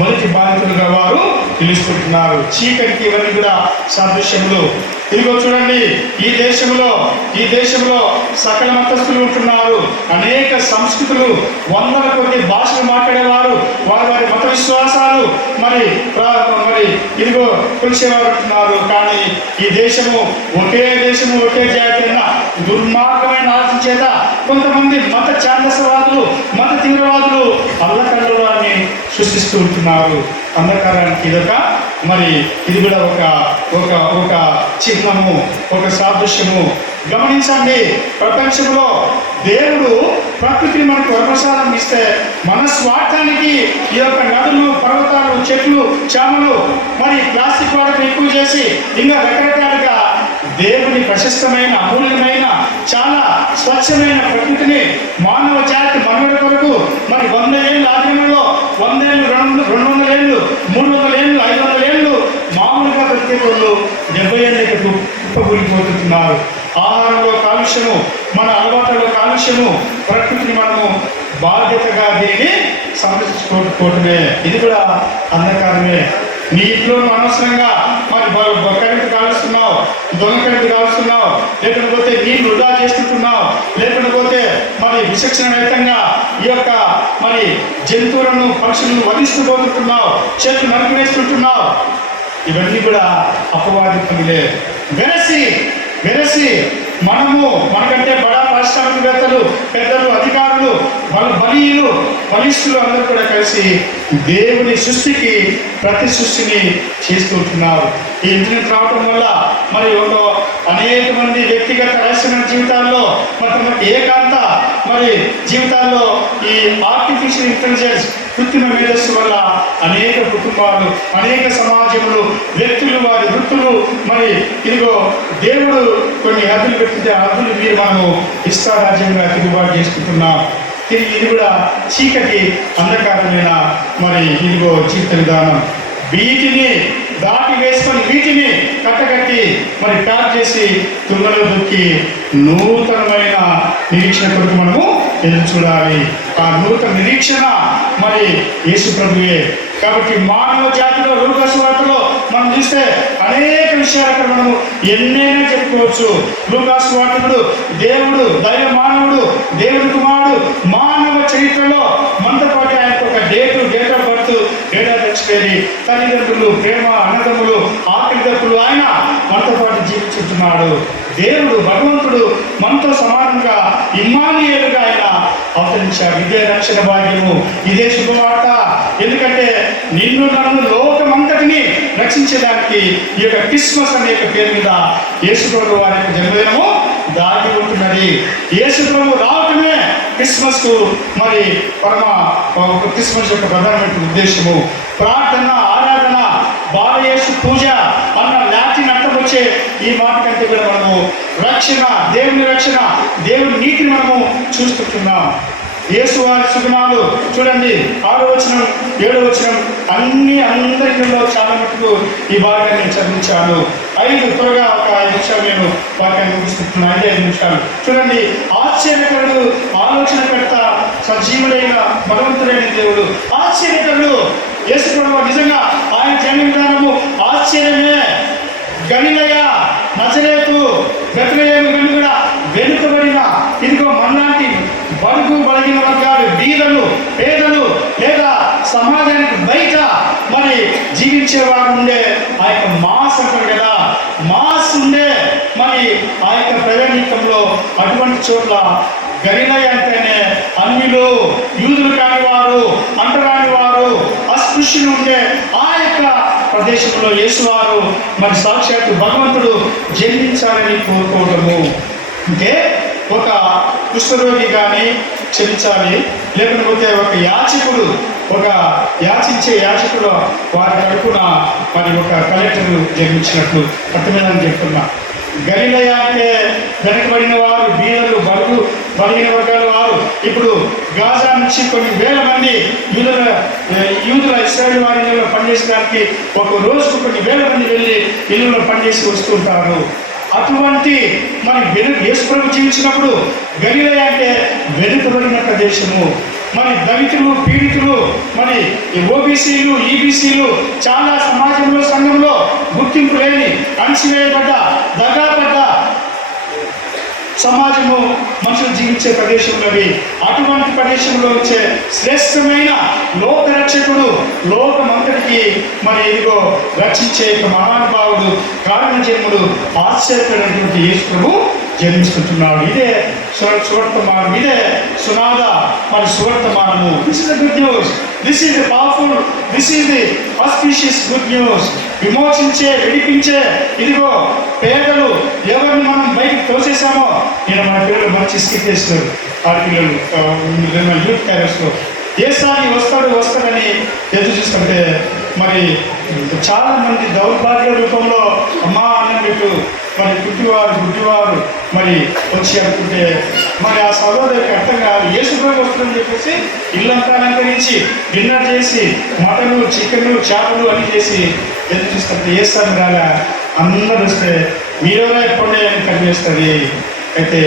మొదటి బాధితులుగా వారు పిలుచుకుంటున్నారు. చీకటికి ఇవన్నీ కూడా సాదృశ్యములు. ఇదిగో చూడండి, ఈ దేశంలో సకల మతస్థులు ఉంటున్నారు. అనేక సంస్కృతులు, వందల కొద్ది భాషలు మాట్లాడేవారు, వారి మత విశ్వాసాలు మరి ఇదిగో కొలిసేవారు ఉంటున్నారు. కానీ ఈ దేశము ఒకే జాతి అన్న దుర్మార్గమైన ఆలోచన చేత కొంతమంది మత ఛాందసవాదులు, మత తీవ్రవాదులు అల్లకల్లోలాన్ని సృష్టిస్తూ ఉంటున్నారు. అంధకారానికి ఇది కూడా ఒక చిహ్నము, ఒక సాదృశ్యము. గమనించండి, ప్రపంచంలో దేవుడు ప్రకృతిని మనకు వరప్రసాదం ఇస్తే మన స్వార్థానికి ఈ యొక్క నదులు, పర్వతాలు, చెట్లు, చేమలు, మరి ప్లాస్టిక్ వాడకం ఎక్కువ చేసి ఇంకా రకరకాలుగా దేవుని ప్రశస్తమైన, అమూల్యమైన, చాలా స్వచ్ఛమైన ప్రకృతిని మానవ జాతి మనుగడ కొరకు మరి 100 ఏళ్ళు ఆధీనంలో 100 ఏళ్ళు, 200 ఏళ్ళు, 300 ఏళ్ళు, 500 ఏళ్ళు మామూలుగా బ్రతికే వాళ్ళు 70 ఏళ్ళకి కుప్పకూలిపోతున్నారు. ఆహారంలో కాలుష్యము, మన అలవాట్లలో కాలుష్యము, ప్రకృతిని మనము బాధ్యతగా దీనిని సంరక్షించుకోవటమే. ఇది కూడా అంధకారమే. నీ ఇంట్లో అనవసరంగా మరి కరెంటు కాలుస్తున్నావు, దొంగ కరెంటు కాలుస్తున్నావు, లేకపోతే నీళ్ళు వృధా చేసుకుంటున్నావు, లేకపోతే మరి విచక్షణ రహితంగా ఈ యొక్క మరి జంతువులను, పక్షులను వధిస్తూ పోతుంటున్నావు, చెట్లు నరికివేస్తుంటున్నావు. ఇవన్నీ కూడా అపవాది పనులే. వెరసి మనము మనకంటే బడా పారిశ్రామికవేత్తలు, పెద్దలు, అధికారులు, బలిష్ఠులు అందరూ కూడా కలిసి దేవుని సృష్టికి ప్రతి సృష్టిని చేస్తూ ఉంటున్నారు. ఈ ఇంటర్నెట్ రావటం వల్ల మరి అనేక మంది వ్యక్తిగత రహస్యమైన జీవితాల్లో మరి ఏకాంత మరి జీవితాల్లో ఈ ఆర్టిఫిషియల్ ఇంటెలిజెన్స్ కృత్రిమ మేధస్సు వల్ల అనేక కుటుంబాలు, అనేక సమాజములు, వ్యక్తులు, వారి వృత్తులు మరి ఇదిగో దేవుడు కొన్ని హద్దులు పెట్టుకుంటే హద్దులు మీరు మనము ఇష్టారాజ్యంగా తిరుగుబాటు చేసుకుంటున్నాం. ఇది కూడా చీకటి అంధకారమైన మరి ఇదిగో జీవిత విధానం. వీటిని దాటి వేసుకొని వీటిని కట్టకట్టి మరి ప్యాక్ చేసి తుంగలో దొక్కి నూతనమైన నిరీక్షణ కొరకు మనము ఎదురు చూడాలి. ఆ నూతన నిరీక్షణ మరి యేసు ప్రభువే. కాబట్టి మానవ జాతిలో లూకా సువార్తలో మనం చూస్తే అనేక విషయాలు అక్కడ మనము ఎన్నైనా చెప్పుకోవచ్చు. లూకా సువార్తికుడు దేవుడు, దైవ మానవుడు, దేవుడి కుమారుడు, మానవ చరిత్రలో మనతో పాటు ఆయనకు ఒక date of birth, date of expiry, తల్లిదండ్రులు, ప్రేమ, అన్నదమ్ములు, ఆకలి దప్పులు ఆయన మనతో పాటు జీవించుతున్నాడు. దేవుడు భగవంతుడు మనతో సమానంగా ఇమ్మానుయేలుగా ఆయన అవతరించాడు. ఇదే రక్షణ భాగ్యము, ఇదే శుభవార్త. ఎందుకంటే నిన్ను నన్ను లోకమంతటిని రక్షించడానికి ఈ యొక్క క్రిస్మస్ అనే పేరు మీద యేసు ప్రభు వారి యొక్క జన్మదినము దాగి ఉంటున్నది. యేసు ప్రభు రావటమే క్రిస్మస్ కు మరి క్రిస్మస్ యొక్క ప్రధానమైన ఉద్దేశము. ప్రార్థన, ఆరాధన, బాలయేసు పూజ అన్న లాటిన్ అర్థం వచ్చే ఈ మాట కంటే కూడా మనము రక్షణ, దేవుని రక్షణ, దేవుని నీతిని మనము చూసుకుంటున్నాం. యేసు వారి సుగుణాలు చూడండి, 6వ వచనం, 7వ వచనం అందరిలో చాలా మటుకు ఈ భాగాన్ని నేను చదివించాను. త్వరగా ఒక 5 నిమిషాలు నేను వాక్యాన్ని ముగిస్తున్నాను. 5 నిమిషాలు చూడండి. ఆశ్చర్యకరుడు, ఆలోచనకర్త, సజీవుడైన భగవంతుడైన దేవుడు, ఆశ్చర్యకరుడు. యేసు ప్రభువు నిజంగా ఆయన జన్మ విధానము ఆశ్చర్యమే. గలిలయ, నజరేతు, బెత్లెహేము గనులు కూడా వెనుకబడిన ఇదిగో మనలాంటి బడుగు బలగిన వర్గాలు, బీదలు, పేదలు లేదా సమాజానికి బయట మరి జీవించేవారు ఉండే ఆ యొక్క మాస్ అంటారు కదా, మాస్ ఉండే మరి ఆ యొక్క ప్రజానీకంలో అటువంటి చోట్ల గలిలయ అంటేనే అన్యులు, యూదులు కాని వారు, అంటరాని వారు, అస్పృశ్యులు ఉండే ఆ యొక్క ప్రదేశంలో యేసువారు మరి సాక్షాత్తు భగవంతుడు జన్మించాలని కోరుకోవడము. అంటే ఒక కుష్ఠరోగి కానీ క్షమించాలి, లేకపోతే ఒక యాచకుడు, ఒక యాచకుడు వారి కడుపున మరి ఒక కలెక్టర్ జన్మించినట్లు అర్థమేదని చెప్తున్నా. గలిలయ అంటే వెనకబడిన వారు, బీదలు, బలిగిన వర్గాల వారు. ఇప్పుడు గాజా నుంచి కొన్ని వేల మంది యూదుల ఇశ్రాయేలు వారి ఇళ్ళలో పనిచేసడానికి ఒక రోజుకు కొన్ని వేల మంది వెళ్ళి ఇళ్ళలో పనిచేసి వస్తుంటారు. అటువంటి మరి యేసు ప్రభు జీవించినప్పుడు గలిలయ అంటే వెనుకబడిన ప్రదేశము. మరి దళితులు, పీడితులు, మరి ఓబీసీలు, ఈబీసీలు చాలా సమాజంలో, సంఘంలో గుర్తింపు లేని, అణచివేయబడ్డ, దగాపడ్డ సమాజము మనుషులు జీవించే ప్రదేశంలోవి. అటువంటి ప్రదేశంలో వచ్చే శ్రేష్టమైన లోకరక్షకుడు, లోకమంతటికి మరి ఇదిగో రక్షించే మహానుభావుడు, కారణ జన్ముడు, ఆశ్చర్యకరమైనటువంటి యేసు ప్రభు జన్మిస్తుంటున్నాడు. ఇదే సువర్తమానం, ఇదే సునాద మరి సువర్తమానము. This is the good news, this is the powerful, this is the auspicious good news. విమోచించే, విడిపించే ఇదిగో పేదలు ఎవరిని మనం బయటకు తోసేసామో, నేను మన పిల్లలు మంచి స్కిట్ చేస్తారు, ఆడపిల్లలు యూత్ క్యారియర్స్లో ఏసారి వస్తాడని ఎదురు చూస్తుంటే మరి చాలా మంది దౌర్భాగ్య రూపంలో అమ్మా అన్నం పెట్టు మరి గుడ్డివారు మరి వచ్చి అనుకుంటే మరి ఆ సహోదరికి అర్థం కాదు. యేసుప్రభు వస్తుందని చెప్పేసి ఇల్లంతా అలంకరించి డిన్నర్ చేసి మటను, చికెను, చేపలు అన్నీ చేసి ఎదురు చూస్తుంటే ఏసారి రాగా అందరూ వస్తే మీరెవరో ఎప్పుడే అని కనిపిస్తుంది. అయితే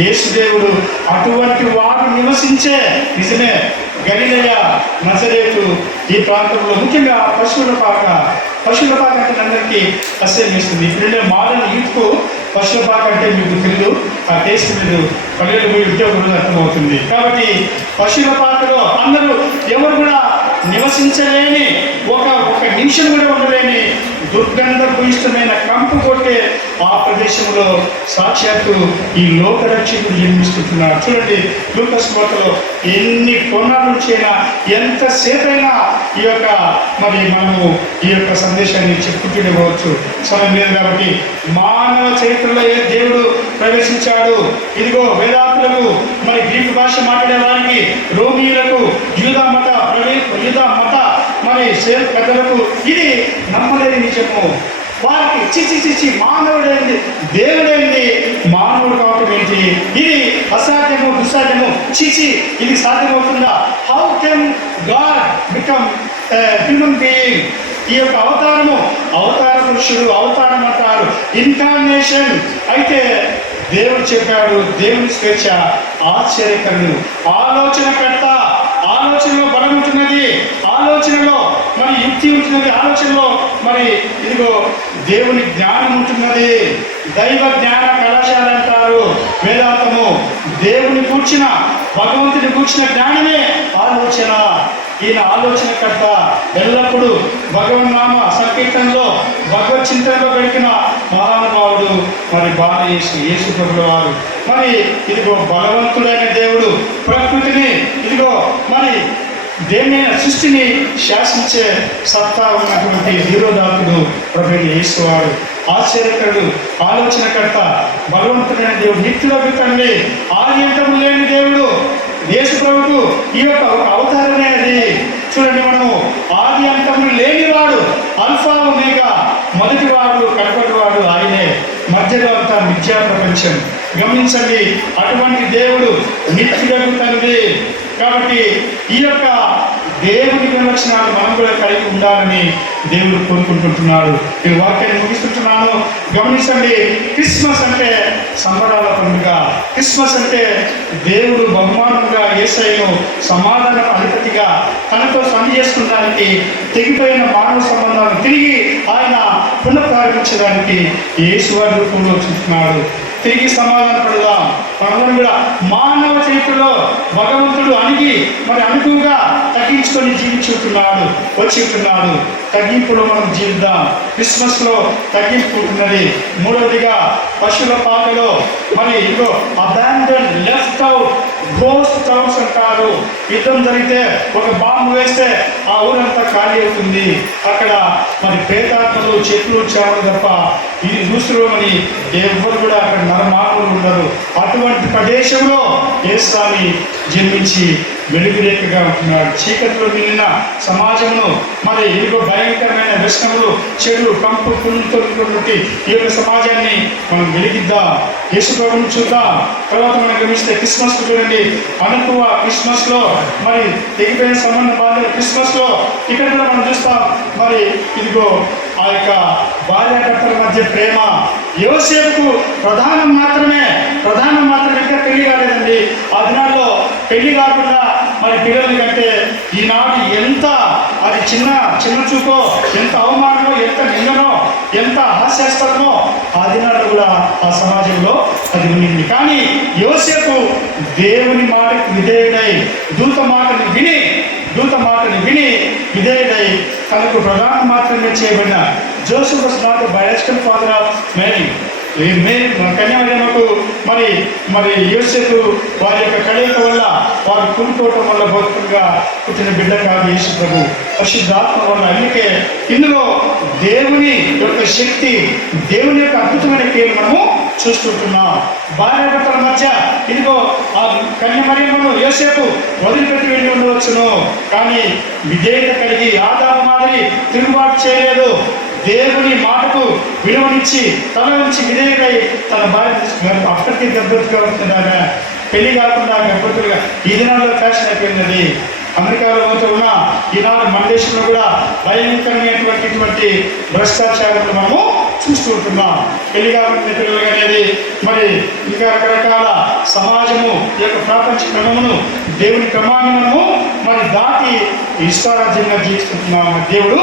యేసుదేవుడు అటువంటి వారు నివసించే నిజమే గలిలయ, నజరేతు ఈ ప్రాంతంలో ముఖ్యంగా పశువుల పాక అంటే అందరికీ అసహ్యం చేస్తుంది. ఇప్పుడుండే మోడర్న్ యూత్కు పశువుల పాక అంటే మీకు తెలియదు, ఆ టేస్ట్ మీరు పల్లెలు పోయి ఉద్యోగం అర్థమవుతుంది. కాబట్టి పశువుల పాకలో అందరూ ఎవరు కూడా నివసించలేని ఒక నిమిషం కూడా ఉండలేని దుర్గంధభూయిష్టమైన కంపు కొట్టే ఆ ప్రదేశంలో సాక్షాత్తు ఈ లోకరక్షకుడు జన్మిస్తుంటున్నాడు. చూడండి, లూకాసు వార్తలో ఎన్ని కొన్నాళ్ళ నుంచైనా ఎంతసేపైనా ఈ యొక్క మనము ఈ యొక్క సందేశాన్ని చెప్పుకుంటూనే పోవచ్చు. సమయం లేదు కాబట్టి మానవ చరిత్రలో ఏ దేవుడు ప్రవేశించాడు? ఇదిగో వేదాంతులకు, గ్రీకు భాష మాట్లాడే వారికి, రోమీయులకు, యూదా మత పెద్దలకు ఇది నమ్మలేని నిజము. వారికి చిచి మానవుడైంది దేవుడైంది మానవుడు కావటం ఏంటి? ఇది అసాధ్యము, దుస్సాధ్యము, చిచి ఇది సాధ్యమవుతుందా? How can God become human being? ఈ యొక్క అవతార పురుషుడు, అవతారం అంటారు, ఇన్కార్నేషన్. అయితే దేవుడు చెప్పాడు, దేవుని స్వేచ్ఛ ఆశ్చర్యకరుడు, ఆలోచనకర్త. ఆలోచనలో బలం ఉంటున్నది, ఆలోచనలో యుక్తి ఉంటున్నది, ఆలోచనలో ఇదిగో దేవుని జ్ఞానం ఉంటున్నది. దైవ జ్ఞాన కళాశాల అంటారు వేదాంతము. దేవుని కూర్చిన, భగవంతుని కూర్చిన జ్ఞానమే ఆలోచన. ఈయన ఆలోచనకర్త. ఎల్లప్పుడూ భగవన్నామ సంకీర్తనలో, భగవత్ చింతనలో గడిపిన మహానుభావుడు యేసు ప్రభుల వారు. ఇదిగో బలవంతుడైన దేవుడు, ప్రకృతిని ఇదిగో దేన్నైనా సృష్టిని శాసించే సత్తా ఉన్నటువంటి ధీరోదాత్తుడు ప్రభు యేసు వారు. ఆశ్చర్యకరుడు, ఆలోచనకర్త, బలవంతుడైన దేవుడు, నిత్యులకు తండ్రి, ఆది అంతము లేని దేవుడు యేసు ప్రభుకు ఈ యొక్క ఒక అవతారమే అది. చూడండి, మనము ఆది అంతము లేనివాడు, అల్ఫా ఒమేగా, మొదటివాడు కడపటివాడు ఆయనే, మధ్యలో అంతా మిథ్యా ప్రపంచం. గమనించండి, అటువంటి దేవుడు నిత్యులకు తండ్రి. కాబట్టి ఈ యొక్క దేవుని విలక్షణాలు మనం కూడా కలిగి ఉండాలని దేవుడు కోరుకుంటుంటున్నాడు. ఈ వాక్యాన్ని ముగిస్తుంటున్నాను. గమనించండి, క్రిస్మస్ అంటే సంబరాల పండుగ. క్రిస్మస్ అంటే దేవుడు బహుమానంగా యేసయ్యను సమాధాన అధిపతిగా తనతో సంధి చేసుకోవడానికి, తెగిపోయిన మానవ సంబంధాలను తిరిగి ఆయన పునఃప్రారంభించడానికి యేసువారి రూపంలో చూస్తున్నాడు. తిరిగి సమాధాన పడదాం. మనము కూడా మానవ చరిత్రలో భగవంతుడు అనుకుగా తగ్గించుకొని వచ్చి ఉంటున్నాడు. తగ్గింపులో మనం జీవిద్దాం. క్రిస్మస్లో తగ్గింపు ఉన్నది. మూడవదిగా పశువుల పాటలో ఇదిగో abandon, left out, ghost towns అంటారు. యుద్ధం జరిగితే ఒక బాంబు వేస్తే ఆ ఊరంతా ఖాళీ అవుతుంది. అక్కడ పేతాత్మలు, చెట్లు, చేపలు తప్ప ఇది దూసులోని ఎవరు కూడా అక్కడ నరమానవులు ఉండరు. అటువంటి ప్రదేశంలో యేసుని జన్మించి వెలుగురేఖగా ఉంటున్నాడు. చీకటిలో మిగిలిన సమాజమును ఇదిగో భయంకరమైన వ్యసనములు, చెడు, కంపు, పురుగుతో ఈ యొక్క సమాజాన్ని మనం వెలిగిద్దాం. యేసు ప్రభువును చూద్దాం. తర్వాత మనం గమనిస్తే క్రిస్మస్ చూడండి, అనుకువ క్రిస్మస్ లో తెగిపోయిన సంబంధ బాధ్యత క్రిస్మస్ లో ఇక్కడ కూడా మనం చూస్తాం. ఇదిగో ఆ యొక్క భార్యాభర్తల మధ్య ప్రేమ. యోసేపుకు ప్రధానం మాత్రమే ఇంకా పెళ్లి కాలేదండి. ఆ దినాల్లో పెళ్లి కాకుండా పిల్లల్ని కంటే ఈనాడు ఎంత అది చిన్న చూపో, ఎంత అవమానమో, ఎంత నిందనో, ఎంత హాస్యాస్పదమో ఆ దినాల్లో కూడా ఆ సమాజంలో అది ఉండింది. కానీ యోసేపు దేవుని మాటకు విధేయుడై, దూత మాటని విని విధేయుడై తనకు ప్రధాన మాత్రమే చేయబడిన Joseph was not the biological father of Mary. కన్యామరియమ్మకు యోసేపు వారి యొక్క కలయిక వల్ల, వారు కూడుకోవటం వల్ల భౌతికంగా పుట్టిన బిడ్డ కాదు యేసు ప్రభు, పరిశుద్ధాత్మ వల్ల. అందుకే ఇందులో దేవుని యొక్క శక్తి, దేవుని యొక్క అద్భుతమైన క్రియలు మనము చూస్తుంటున్నాం. భార్యాభర్తల మధ్య ఇదిగో ఆ కన్యామరియమ్మను యోసేపు వదిలిపెట్టి వెళ్ళి ఉండవచ్చును, కానీ విధేయత కలిగి ఆదాము మాదిరి తిరుగుబాటు చేయలేదు. దేవుని మాటకు విలువనిచ్చి తన నుంచి విధేయుడై తన భార్య అక్కడికి గర్భవతిగా ఉంటుందాగా, పెళ్లి కాకుండా గర్భవతులుగా ఈ దినాల్లో ఫ్యాషన్ అయిపోయింది. అమెరికాలో పోతూ ఉన్న ఈనాడు మన దేశంలో కూడా భయంకరమైనటువంటి భ్రష్టాచారాలు మనము చూస్తూ ఉంటున్నాం. పెళ్లి కాకుండా పిల్లలు అనేది ఇంకా రకరకాల సమాజము యొక్క ప్రపంచ క్రమమును, దేవుని క్రమాన్ని మనము దాటి ఇష్టారాజ్యంగా జీవిస్తుంటున్నాం. దేవుడు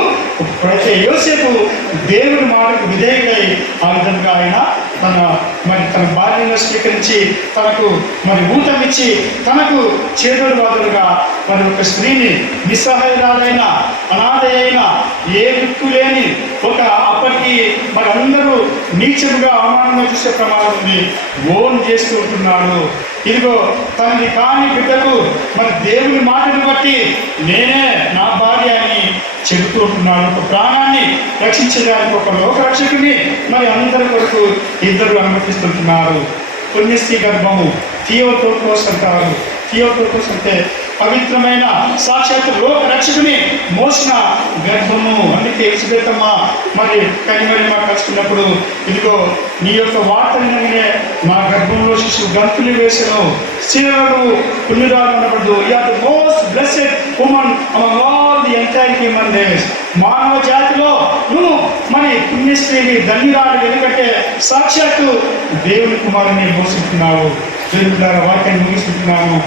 అయితే యోసేపు దేవుని మాటకు విధేయుడై ఆ విధంగా ఆయన తన భార్యను స్వీకరించి తనకు ఊతమిచ్చి తనకు చేదోడు వాదులుగా ఒక స్త్రీని నిస్సహాయురాలైన అనాథ అయిన ఏ దిక్కు లేని అప్పటికి అందరూ నీచముగా అవమానంగా చూసే ప్రమాదం ఉంది ఓన్ చేస్తూ ఉంటున్నాడు. ఇదిగో తనని కాని బిడ్డకు దేవుని మాటను బట్టి నేనే నా భార్య అని చెబుతూ ఉంటున్నాడు. ఒక ప్రాణాన్ని రక్షించడానికి ఒక లోకరక్షకుని అందరి కొరకు ఇద్దరు అనుమతిస్తుంటున్నారు. పుణ్యశ్రీ గర్భము థియోటోకోస్ అంటారు. థియోటోకోస్ అంటే పవిత్రమైన సాక్షాత్ లోక రక్షకుని మోసిన గర్భము. అందుకే ఎలిజబెతమ్మ కనిమరి కలుసుకున్నప్పుడు ఇదిగో నీ యొక్క వార్తనే నా గర్భంలో శిశువు గంతులు వేసను, స్త్రీలను పుణ్యురాలు అనబడదు. You are the most blessed woman among all the entire human race. మానవ జాతిలో నువ్వు పుణ్యశ్రీని ధన్యురాలు, ఎందుకంటే సాక్షాత్తు దేవుని కుమారుని మోసుకుంటున్నావు. దేవుని వాక్యాన్ని ముగిస్తున్నాము.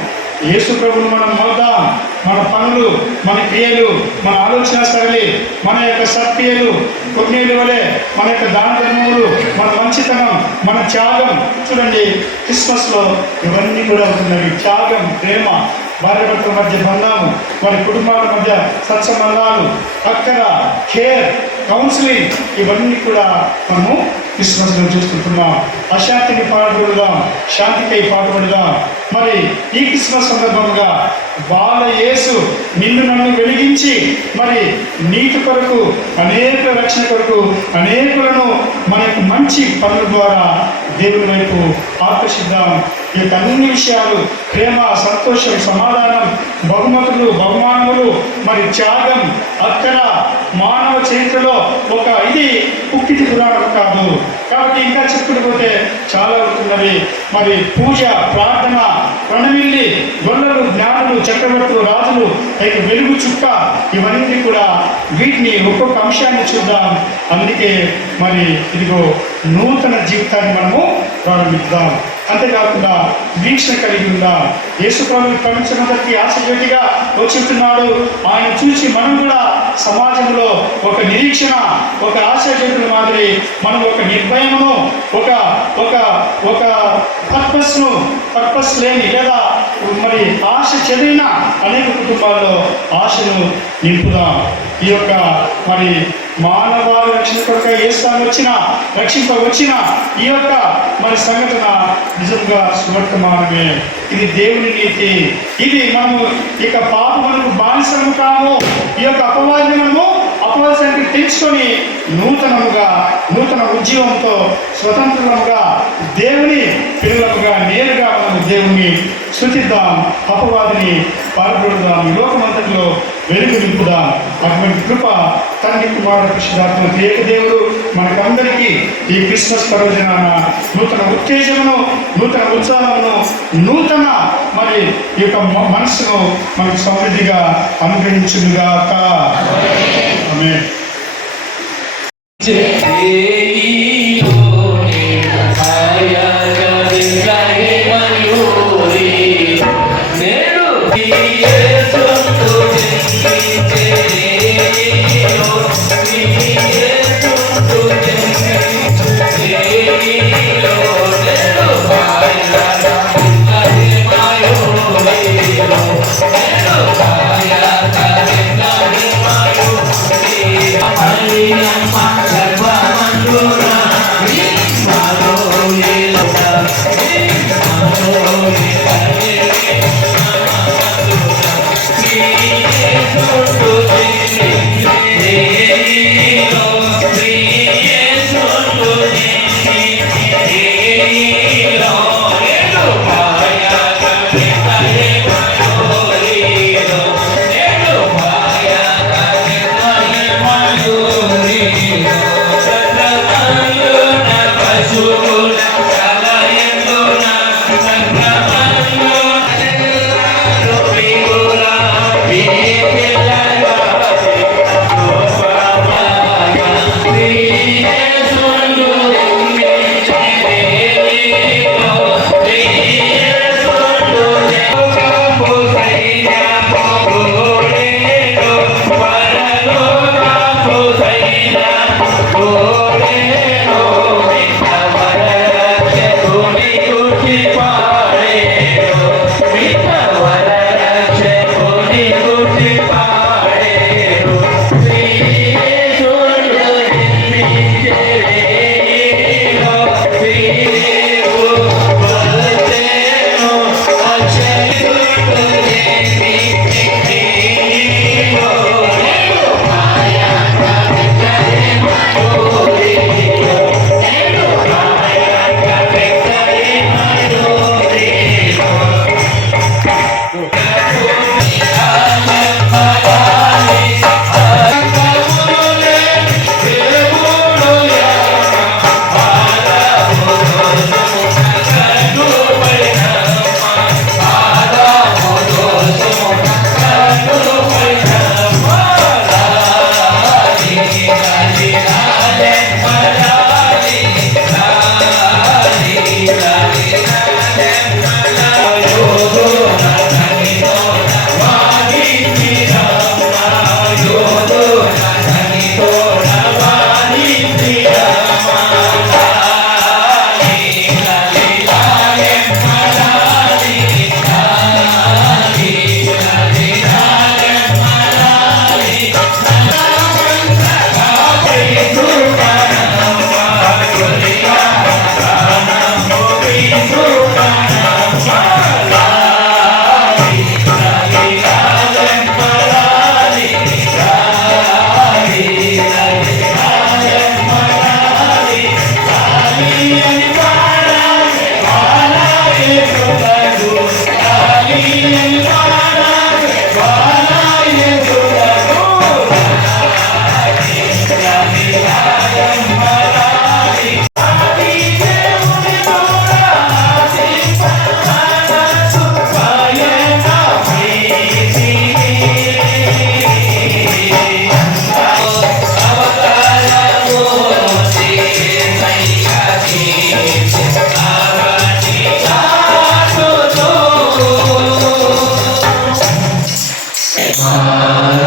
యేసు ప్రభువును మనం మోద్దాం. మన పనులు, మన క్రియలు, మన ఆలోచన సరళి, మన యొక్క సత్క్రియలు, పుణ్యుల వలె మన యొక్క దాన ధర్మములు, మన మంచితనం, మన త్యాగం. చూడండి, క్రిస్మస్లో ఇవన్నీ కూడా ఉంటున్నవి. త్యాగం, ప్రేమ, భార్యాభర్తల మధ్య బంధాలు, వారి కుటుంబాల మధ్య సత్సంబంధాలు, అక్కర, కేర్, కౌన్సిలింగ్, ఇవన్నీ కూడా మనము క్రిస్మస్లో చూస్తుంటున్నాం. అశాంతిని పాటుపడదాం, శాంతికై పాటుపడదాం. ఈ క్రిస్మస్ సందర్భంగా బాల యేసు నిన్ను నన్ను వెలిగించి నీతి కొరకు, అనేక రక్షణ కొరకు అనేకులను మన యొక్క మంచి పనుల ద్వారా దేవుని వైపు ఆకర్షిద్దాం. ఈ యొక్క అన్ని విషయాలు, ప్రేమ, సంతోషం, సమాధానం, బహుమతులు, బహుమానములు, త్యాగం, అక్కర మానవ చరిత్రలో ఇది పుక్కిటి పురాణం కాదు. కాబట్టి ఇంకా చెప్పుకుంటే చాలా ఉంటున్నవి. పూజ, ప్రార్థన, ప్రణమిల్లి, గొల్లలు, జ్ఞానులు, చక్రవర్తులు, రాజులు, వెలుగు చుక్క, ఇవన్నీ కూడా వీటిని ఒక్కొక్క అంశాన్ని చూద్దాం. అందుకే ఇదిగో నూతన జీవితాన్ని మనము ప్రారంభిద్దాం. అంతేకాకుండా వీక్షణ కలిగి ఉందాం. యేసు ప్రభువు ప్రపంచమంతటికి ఆశజ్యోతిగా వచ్చుతున్నాడు. ఆయన చూసి మనం కూడా సమాజంలో ఒక నిరీక్షణ, ఒక ఆశాజ్యోతుల మాదిరి మనం ఒక నిర్భయమును, ఒక పర్పస్ లేని లేదా ఆశ చెదిరిన అనేక కుటుంబాల్లో ఆశను నింపుదాం. ఈ యొక్క మానవ రక్షణ కొరకు యేసు రక్షింపవచ్చిన ఈ యొక్క సంఘటన నిజంగా సువర్తమానమే. ఇది దేవుని నీతి. ఇది మనము ఇక పాపములకు బానిసము కాము. ఈ యొక్క అపవాదిని మనము అపవాదానికి తెలుసుకొని నూతన ఉద్యమంతో స్వతంత్రముగా దేవుని పిల్లలుగా నేరుగా మనము దేవుని స్తుతిద్దాం, అపవాదిని పాల్గొడదాం, లోకమంతటిలో వెలుగు నింపుదాం. అటువంటి కృప తండ్రి, కుమారుడు, పరిశుద్ధాత్మ ఏక దేవుడు మనకందరికీ ఈ క్రిస్మస్ పర్వదినాన నూతన ఉత్తేజమును, నూతన ఉత్సాహమును, నూతన ఈ యొక్క మనస్సును మనకు సమృద్ధిగా అనుగ్రహించుగాక. ఆమేన్.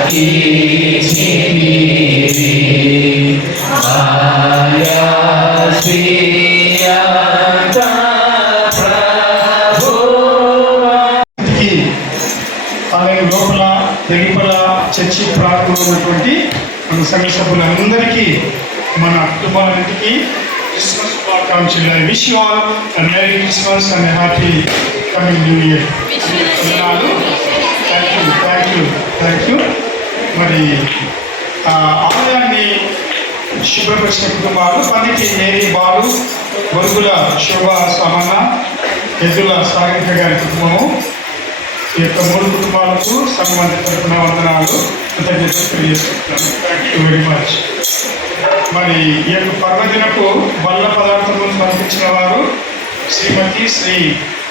అలాగే లోపల వెలుపల చర్చి ప్రాంతంలో ఉన్నటువంటి మన సంఘ సభ్యులందరికీ మన కుటుంబాలన్నింటికి క్రిస్మస్ శుభాకాంక్షలు. I wish you all a merry Christmas and happy coming new year. Thank you. మరి ఆలయాన్ని శుభ్రపరిచిన కుటుంబాలు పండితి మేరీ బాలు, బొరుగుల శోభ సమన్న, ఎద్దుల సాగరిక గారి కుటుంబము, ఈ యొక్క 3 కుటుంబాలకు సంఘం తరపున వందనాలు, కృతజ్ఞతలు తెలియజేస్తున్నాను. Thank you very much. మరి ఈ యొక్క పర్వదినపు బల్ల పదార్థములు పంపించిన వారు శ్రీమతి శ్రీ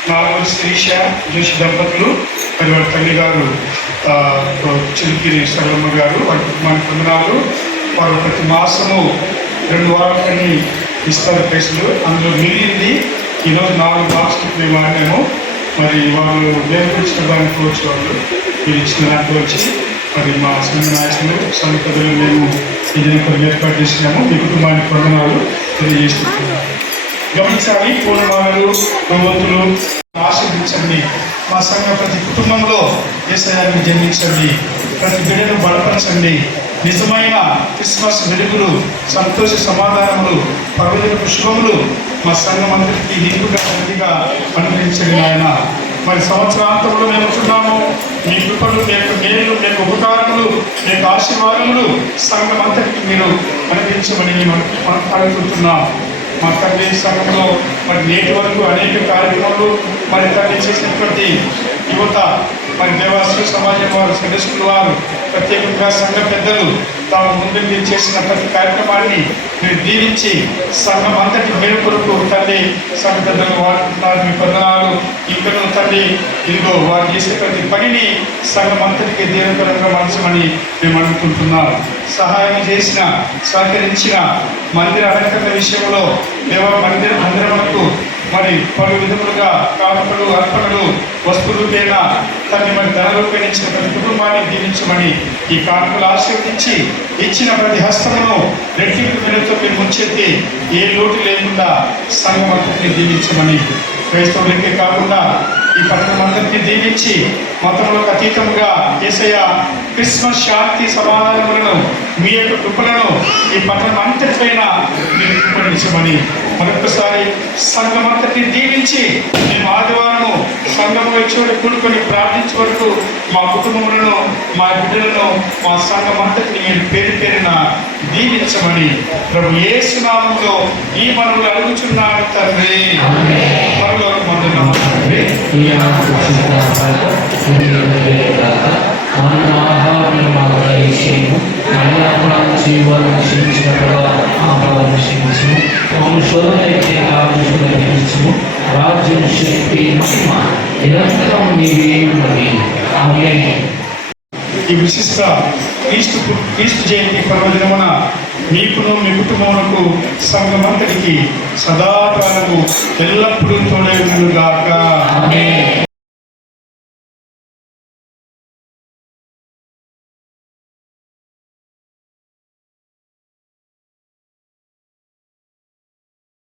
నాగూరి శిరీష జోషి దంపతులు, మరి వారి తల్లి గారు చిలికిరి సరళమ్మ గారు, వారి కుటుంబానికి వందనాలు. వారు ప్రతి మాసము 2 వారాలకని ఇస్తారు పైసలు, అందులో మిగిలింది ఈరోజు 4 బాక్స్కి మేము వాడినాము. మరి వాళ్ళు వేరుపరిచిన దానికి వచ్చి వాళ్ళు మీరు ఇచ్చిన దాంట్లో వచ్చి మరి మా సంఘ నాయకులు సంఘ పెద్దలు మేము ఈ దినం ఏర్పాటు చేసినాము. మీ కుటుంబానికి వందనాలు తెలియజేస్తున్నాము. గమనించాలి, పూర్ణమాలలు, భగవంతులు ఆశీర్వదించండి. మా సంఘ ప్రతి కుటుంబంలో యేసయ్యను జన్మించండి. ప్రతి బిడ్డను బలపరచండి. నిజమైన క్రిస్మస్ వెలుగులు, సంతోష సమాధానములు, పర్వదినపు శుభములు మా సంఘం అందరికీ నిండుగా మందిగా అనుగ్రహించండి నాయన. మరి సంవత్సరాంతంలో మేము ఉంటున్నాము. మీ కృపలు, మీ యొక్క మేలు, మీ యొక్క ఉపకారములు, మీ యొక్క ఆశీర్వాదములు సంఘం అంతటికి మీరు అనుగ్రహించమని మేము అడుగుతున్నాం. మా తండ్రి సంఘంలో మరి నేటి వరకు అనేక కార్యక్రమాలు మరి తండ్రి చేసినటువంటి యువత, మరి దేవాశ్రీ సమాజం వారు, సదస్సులు వారు, ప్రత్యేకంగా సంఘ పెద్దలు తాము ముందు మీరు చేసిన ప్రతి కార్యక్రమాన్ని మీరు దీవించి సంఘం అంతటి మేలు కొరకు తండ్రి సంఘ పెద్దలు వాడుతున్నారు. మీ వందనాలు. ఇక్కడ తండ్రి ఇదిగో వారు చేసే ప్రతి పనిని సంఘం అంతటికి దీవెనకరంగా మార్చమని మేము అనుకుంటున్నాం. సహాయం చేసిన, సహకరించిన మందిర అలంకరణ విషయంలో మందిరములకు మరి పలు విధములుగా కానుకలు, అర్పణలు, వస్తువులపైన తనని మరి ధనరూపేణ ఇచ్చిన ప్రతి కుటుంబాన్ని దీవించమని, ఈ కానుకలు ఆశీర్వదించి ఇచ్చిన ప్రతి హస్తమును రెట్టింపు మేలుతో మీరు ముంచెత్తి ఏ లోటు లేకుండా సంఘం అంతటిని దీవించమని, క్రైస్తవులకే కాకుండా ఈ పట్టణం అందరికీ దీవించి మతములకు అతీతంగా యేసయ్య క్రిస్మస్ శాంతి సమాధానములను, మీ యొక్క కృపలను ఈ పట్టణం అంతటిపైన మీరు కృపణించమని మరొకసారి సంఘం అంతటిని దీవించి మేము ఆదివారము సంఘంలో చోటు కూడుకొని ప్రార్థించే వరకు మా కుటుంబములను, మా బిడ్డలను, మా సంఘం అంతటిని మీరు పేరు పేరున దీవించమని ప్రభు యేసు నామములో ఈ మనవులు అడుగుచున్నాడు తండ్రి. పరలోక మందున తండ్రి, రాజ్యం శక్తి నిరంతరం ఈ విశిష్ట క్రీస్తు జయంతి పర్వదినమున మీకును మీ కుటుంబములకు సంఘమంతటికి సదాకాలము ఎల్లప్పుడూ తోడై ఉండుగాక.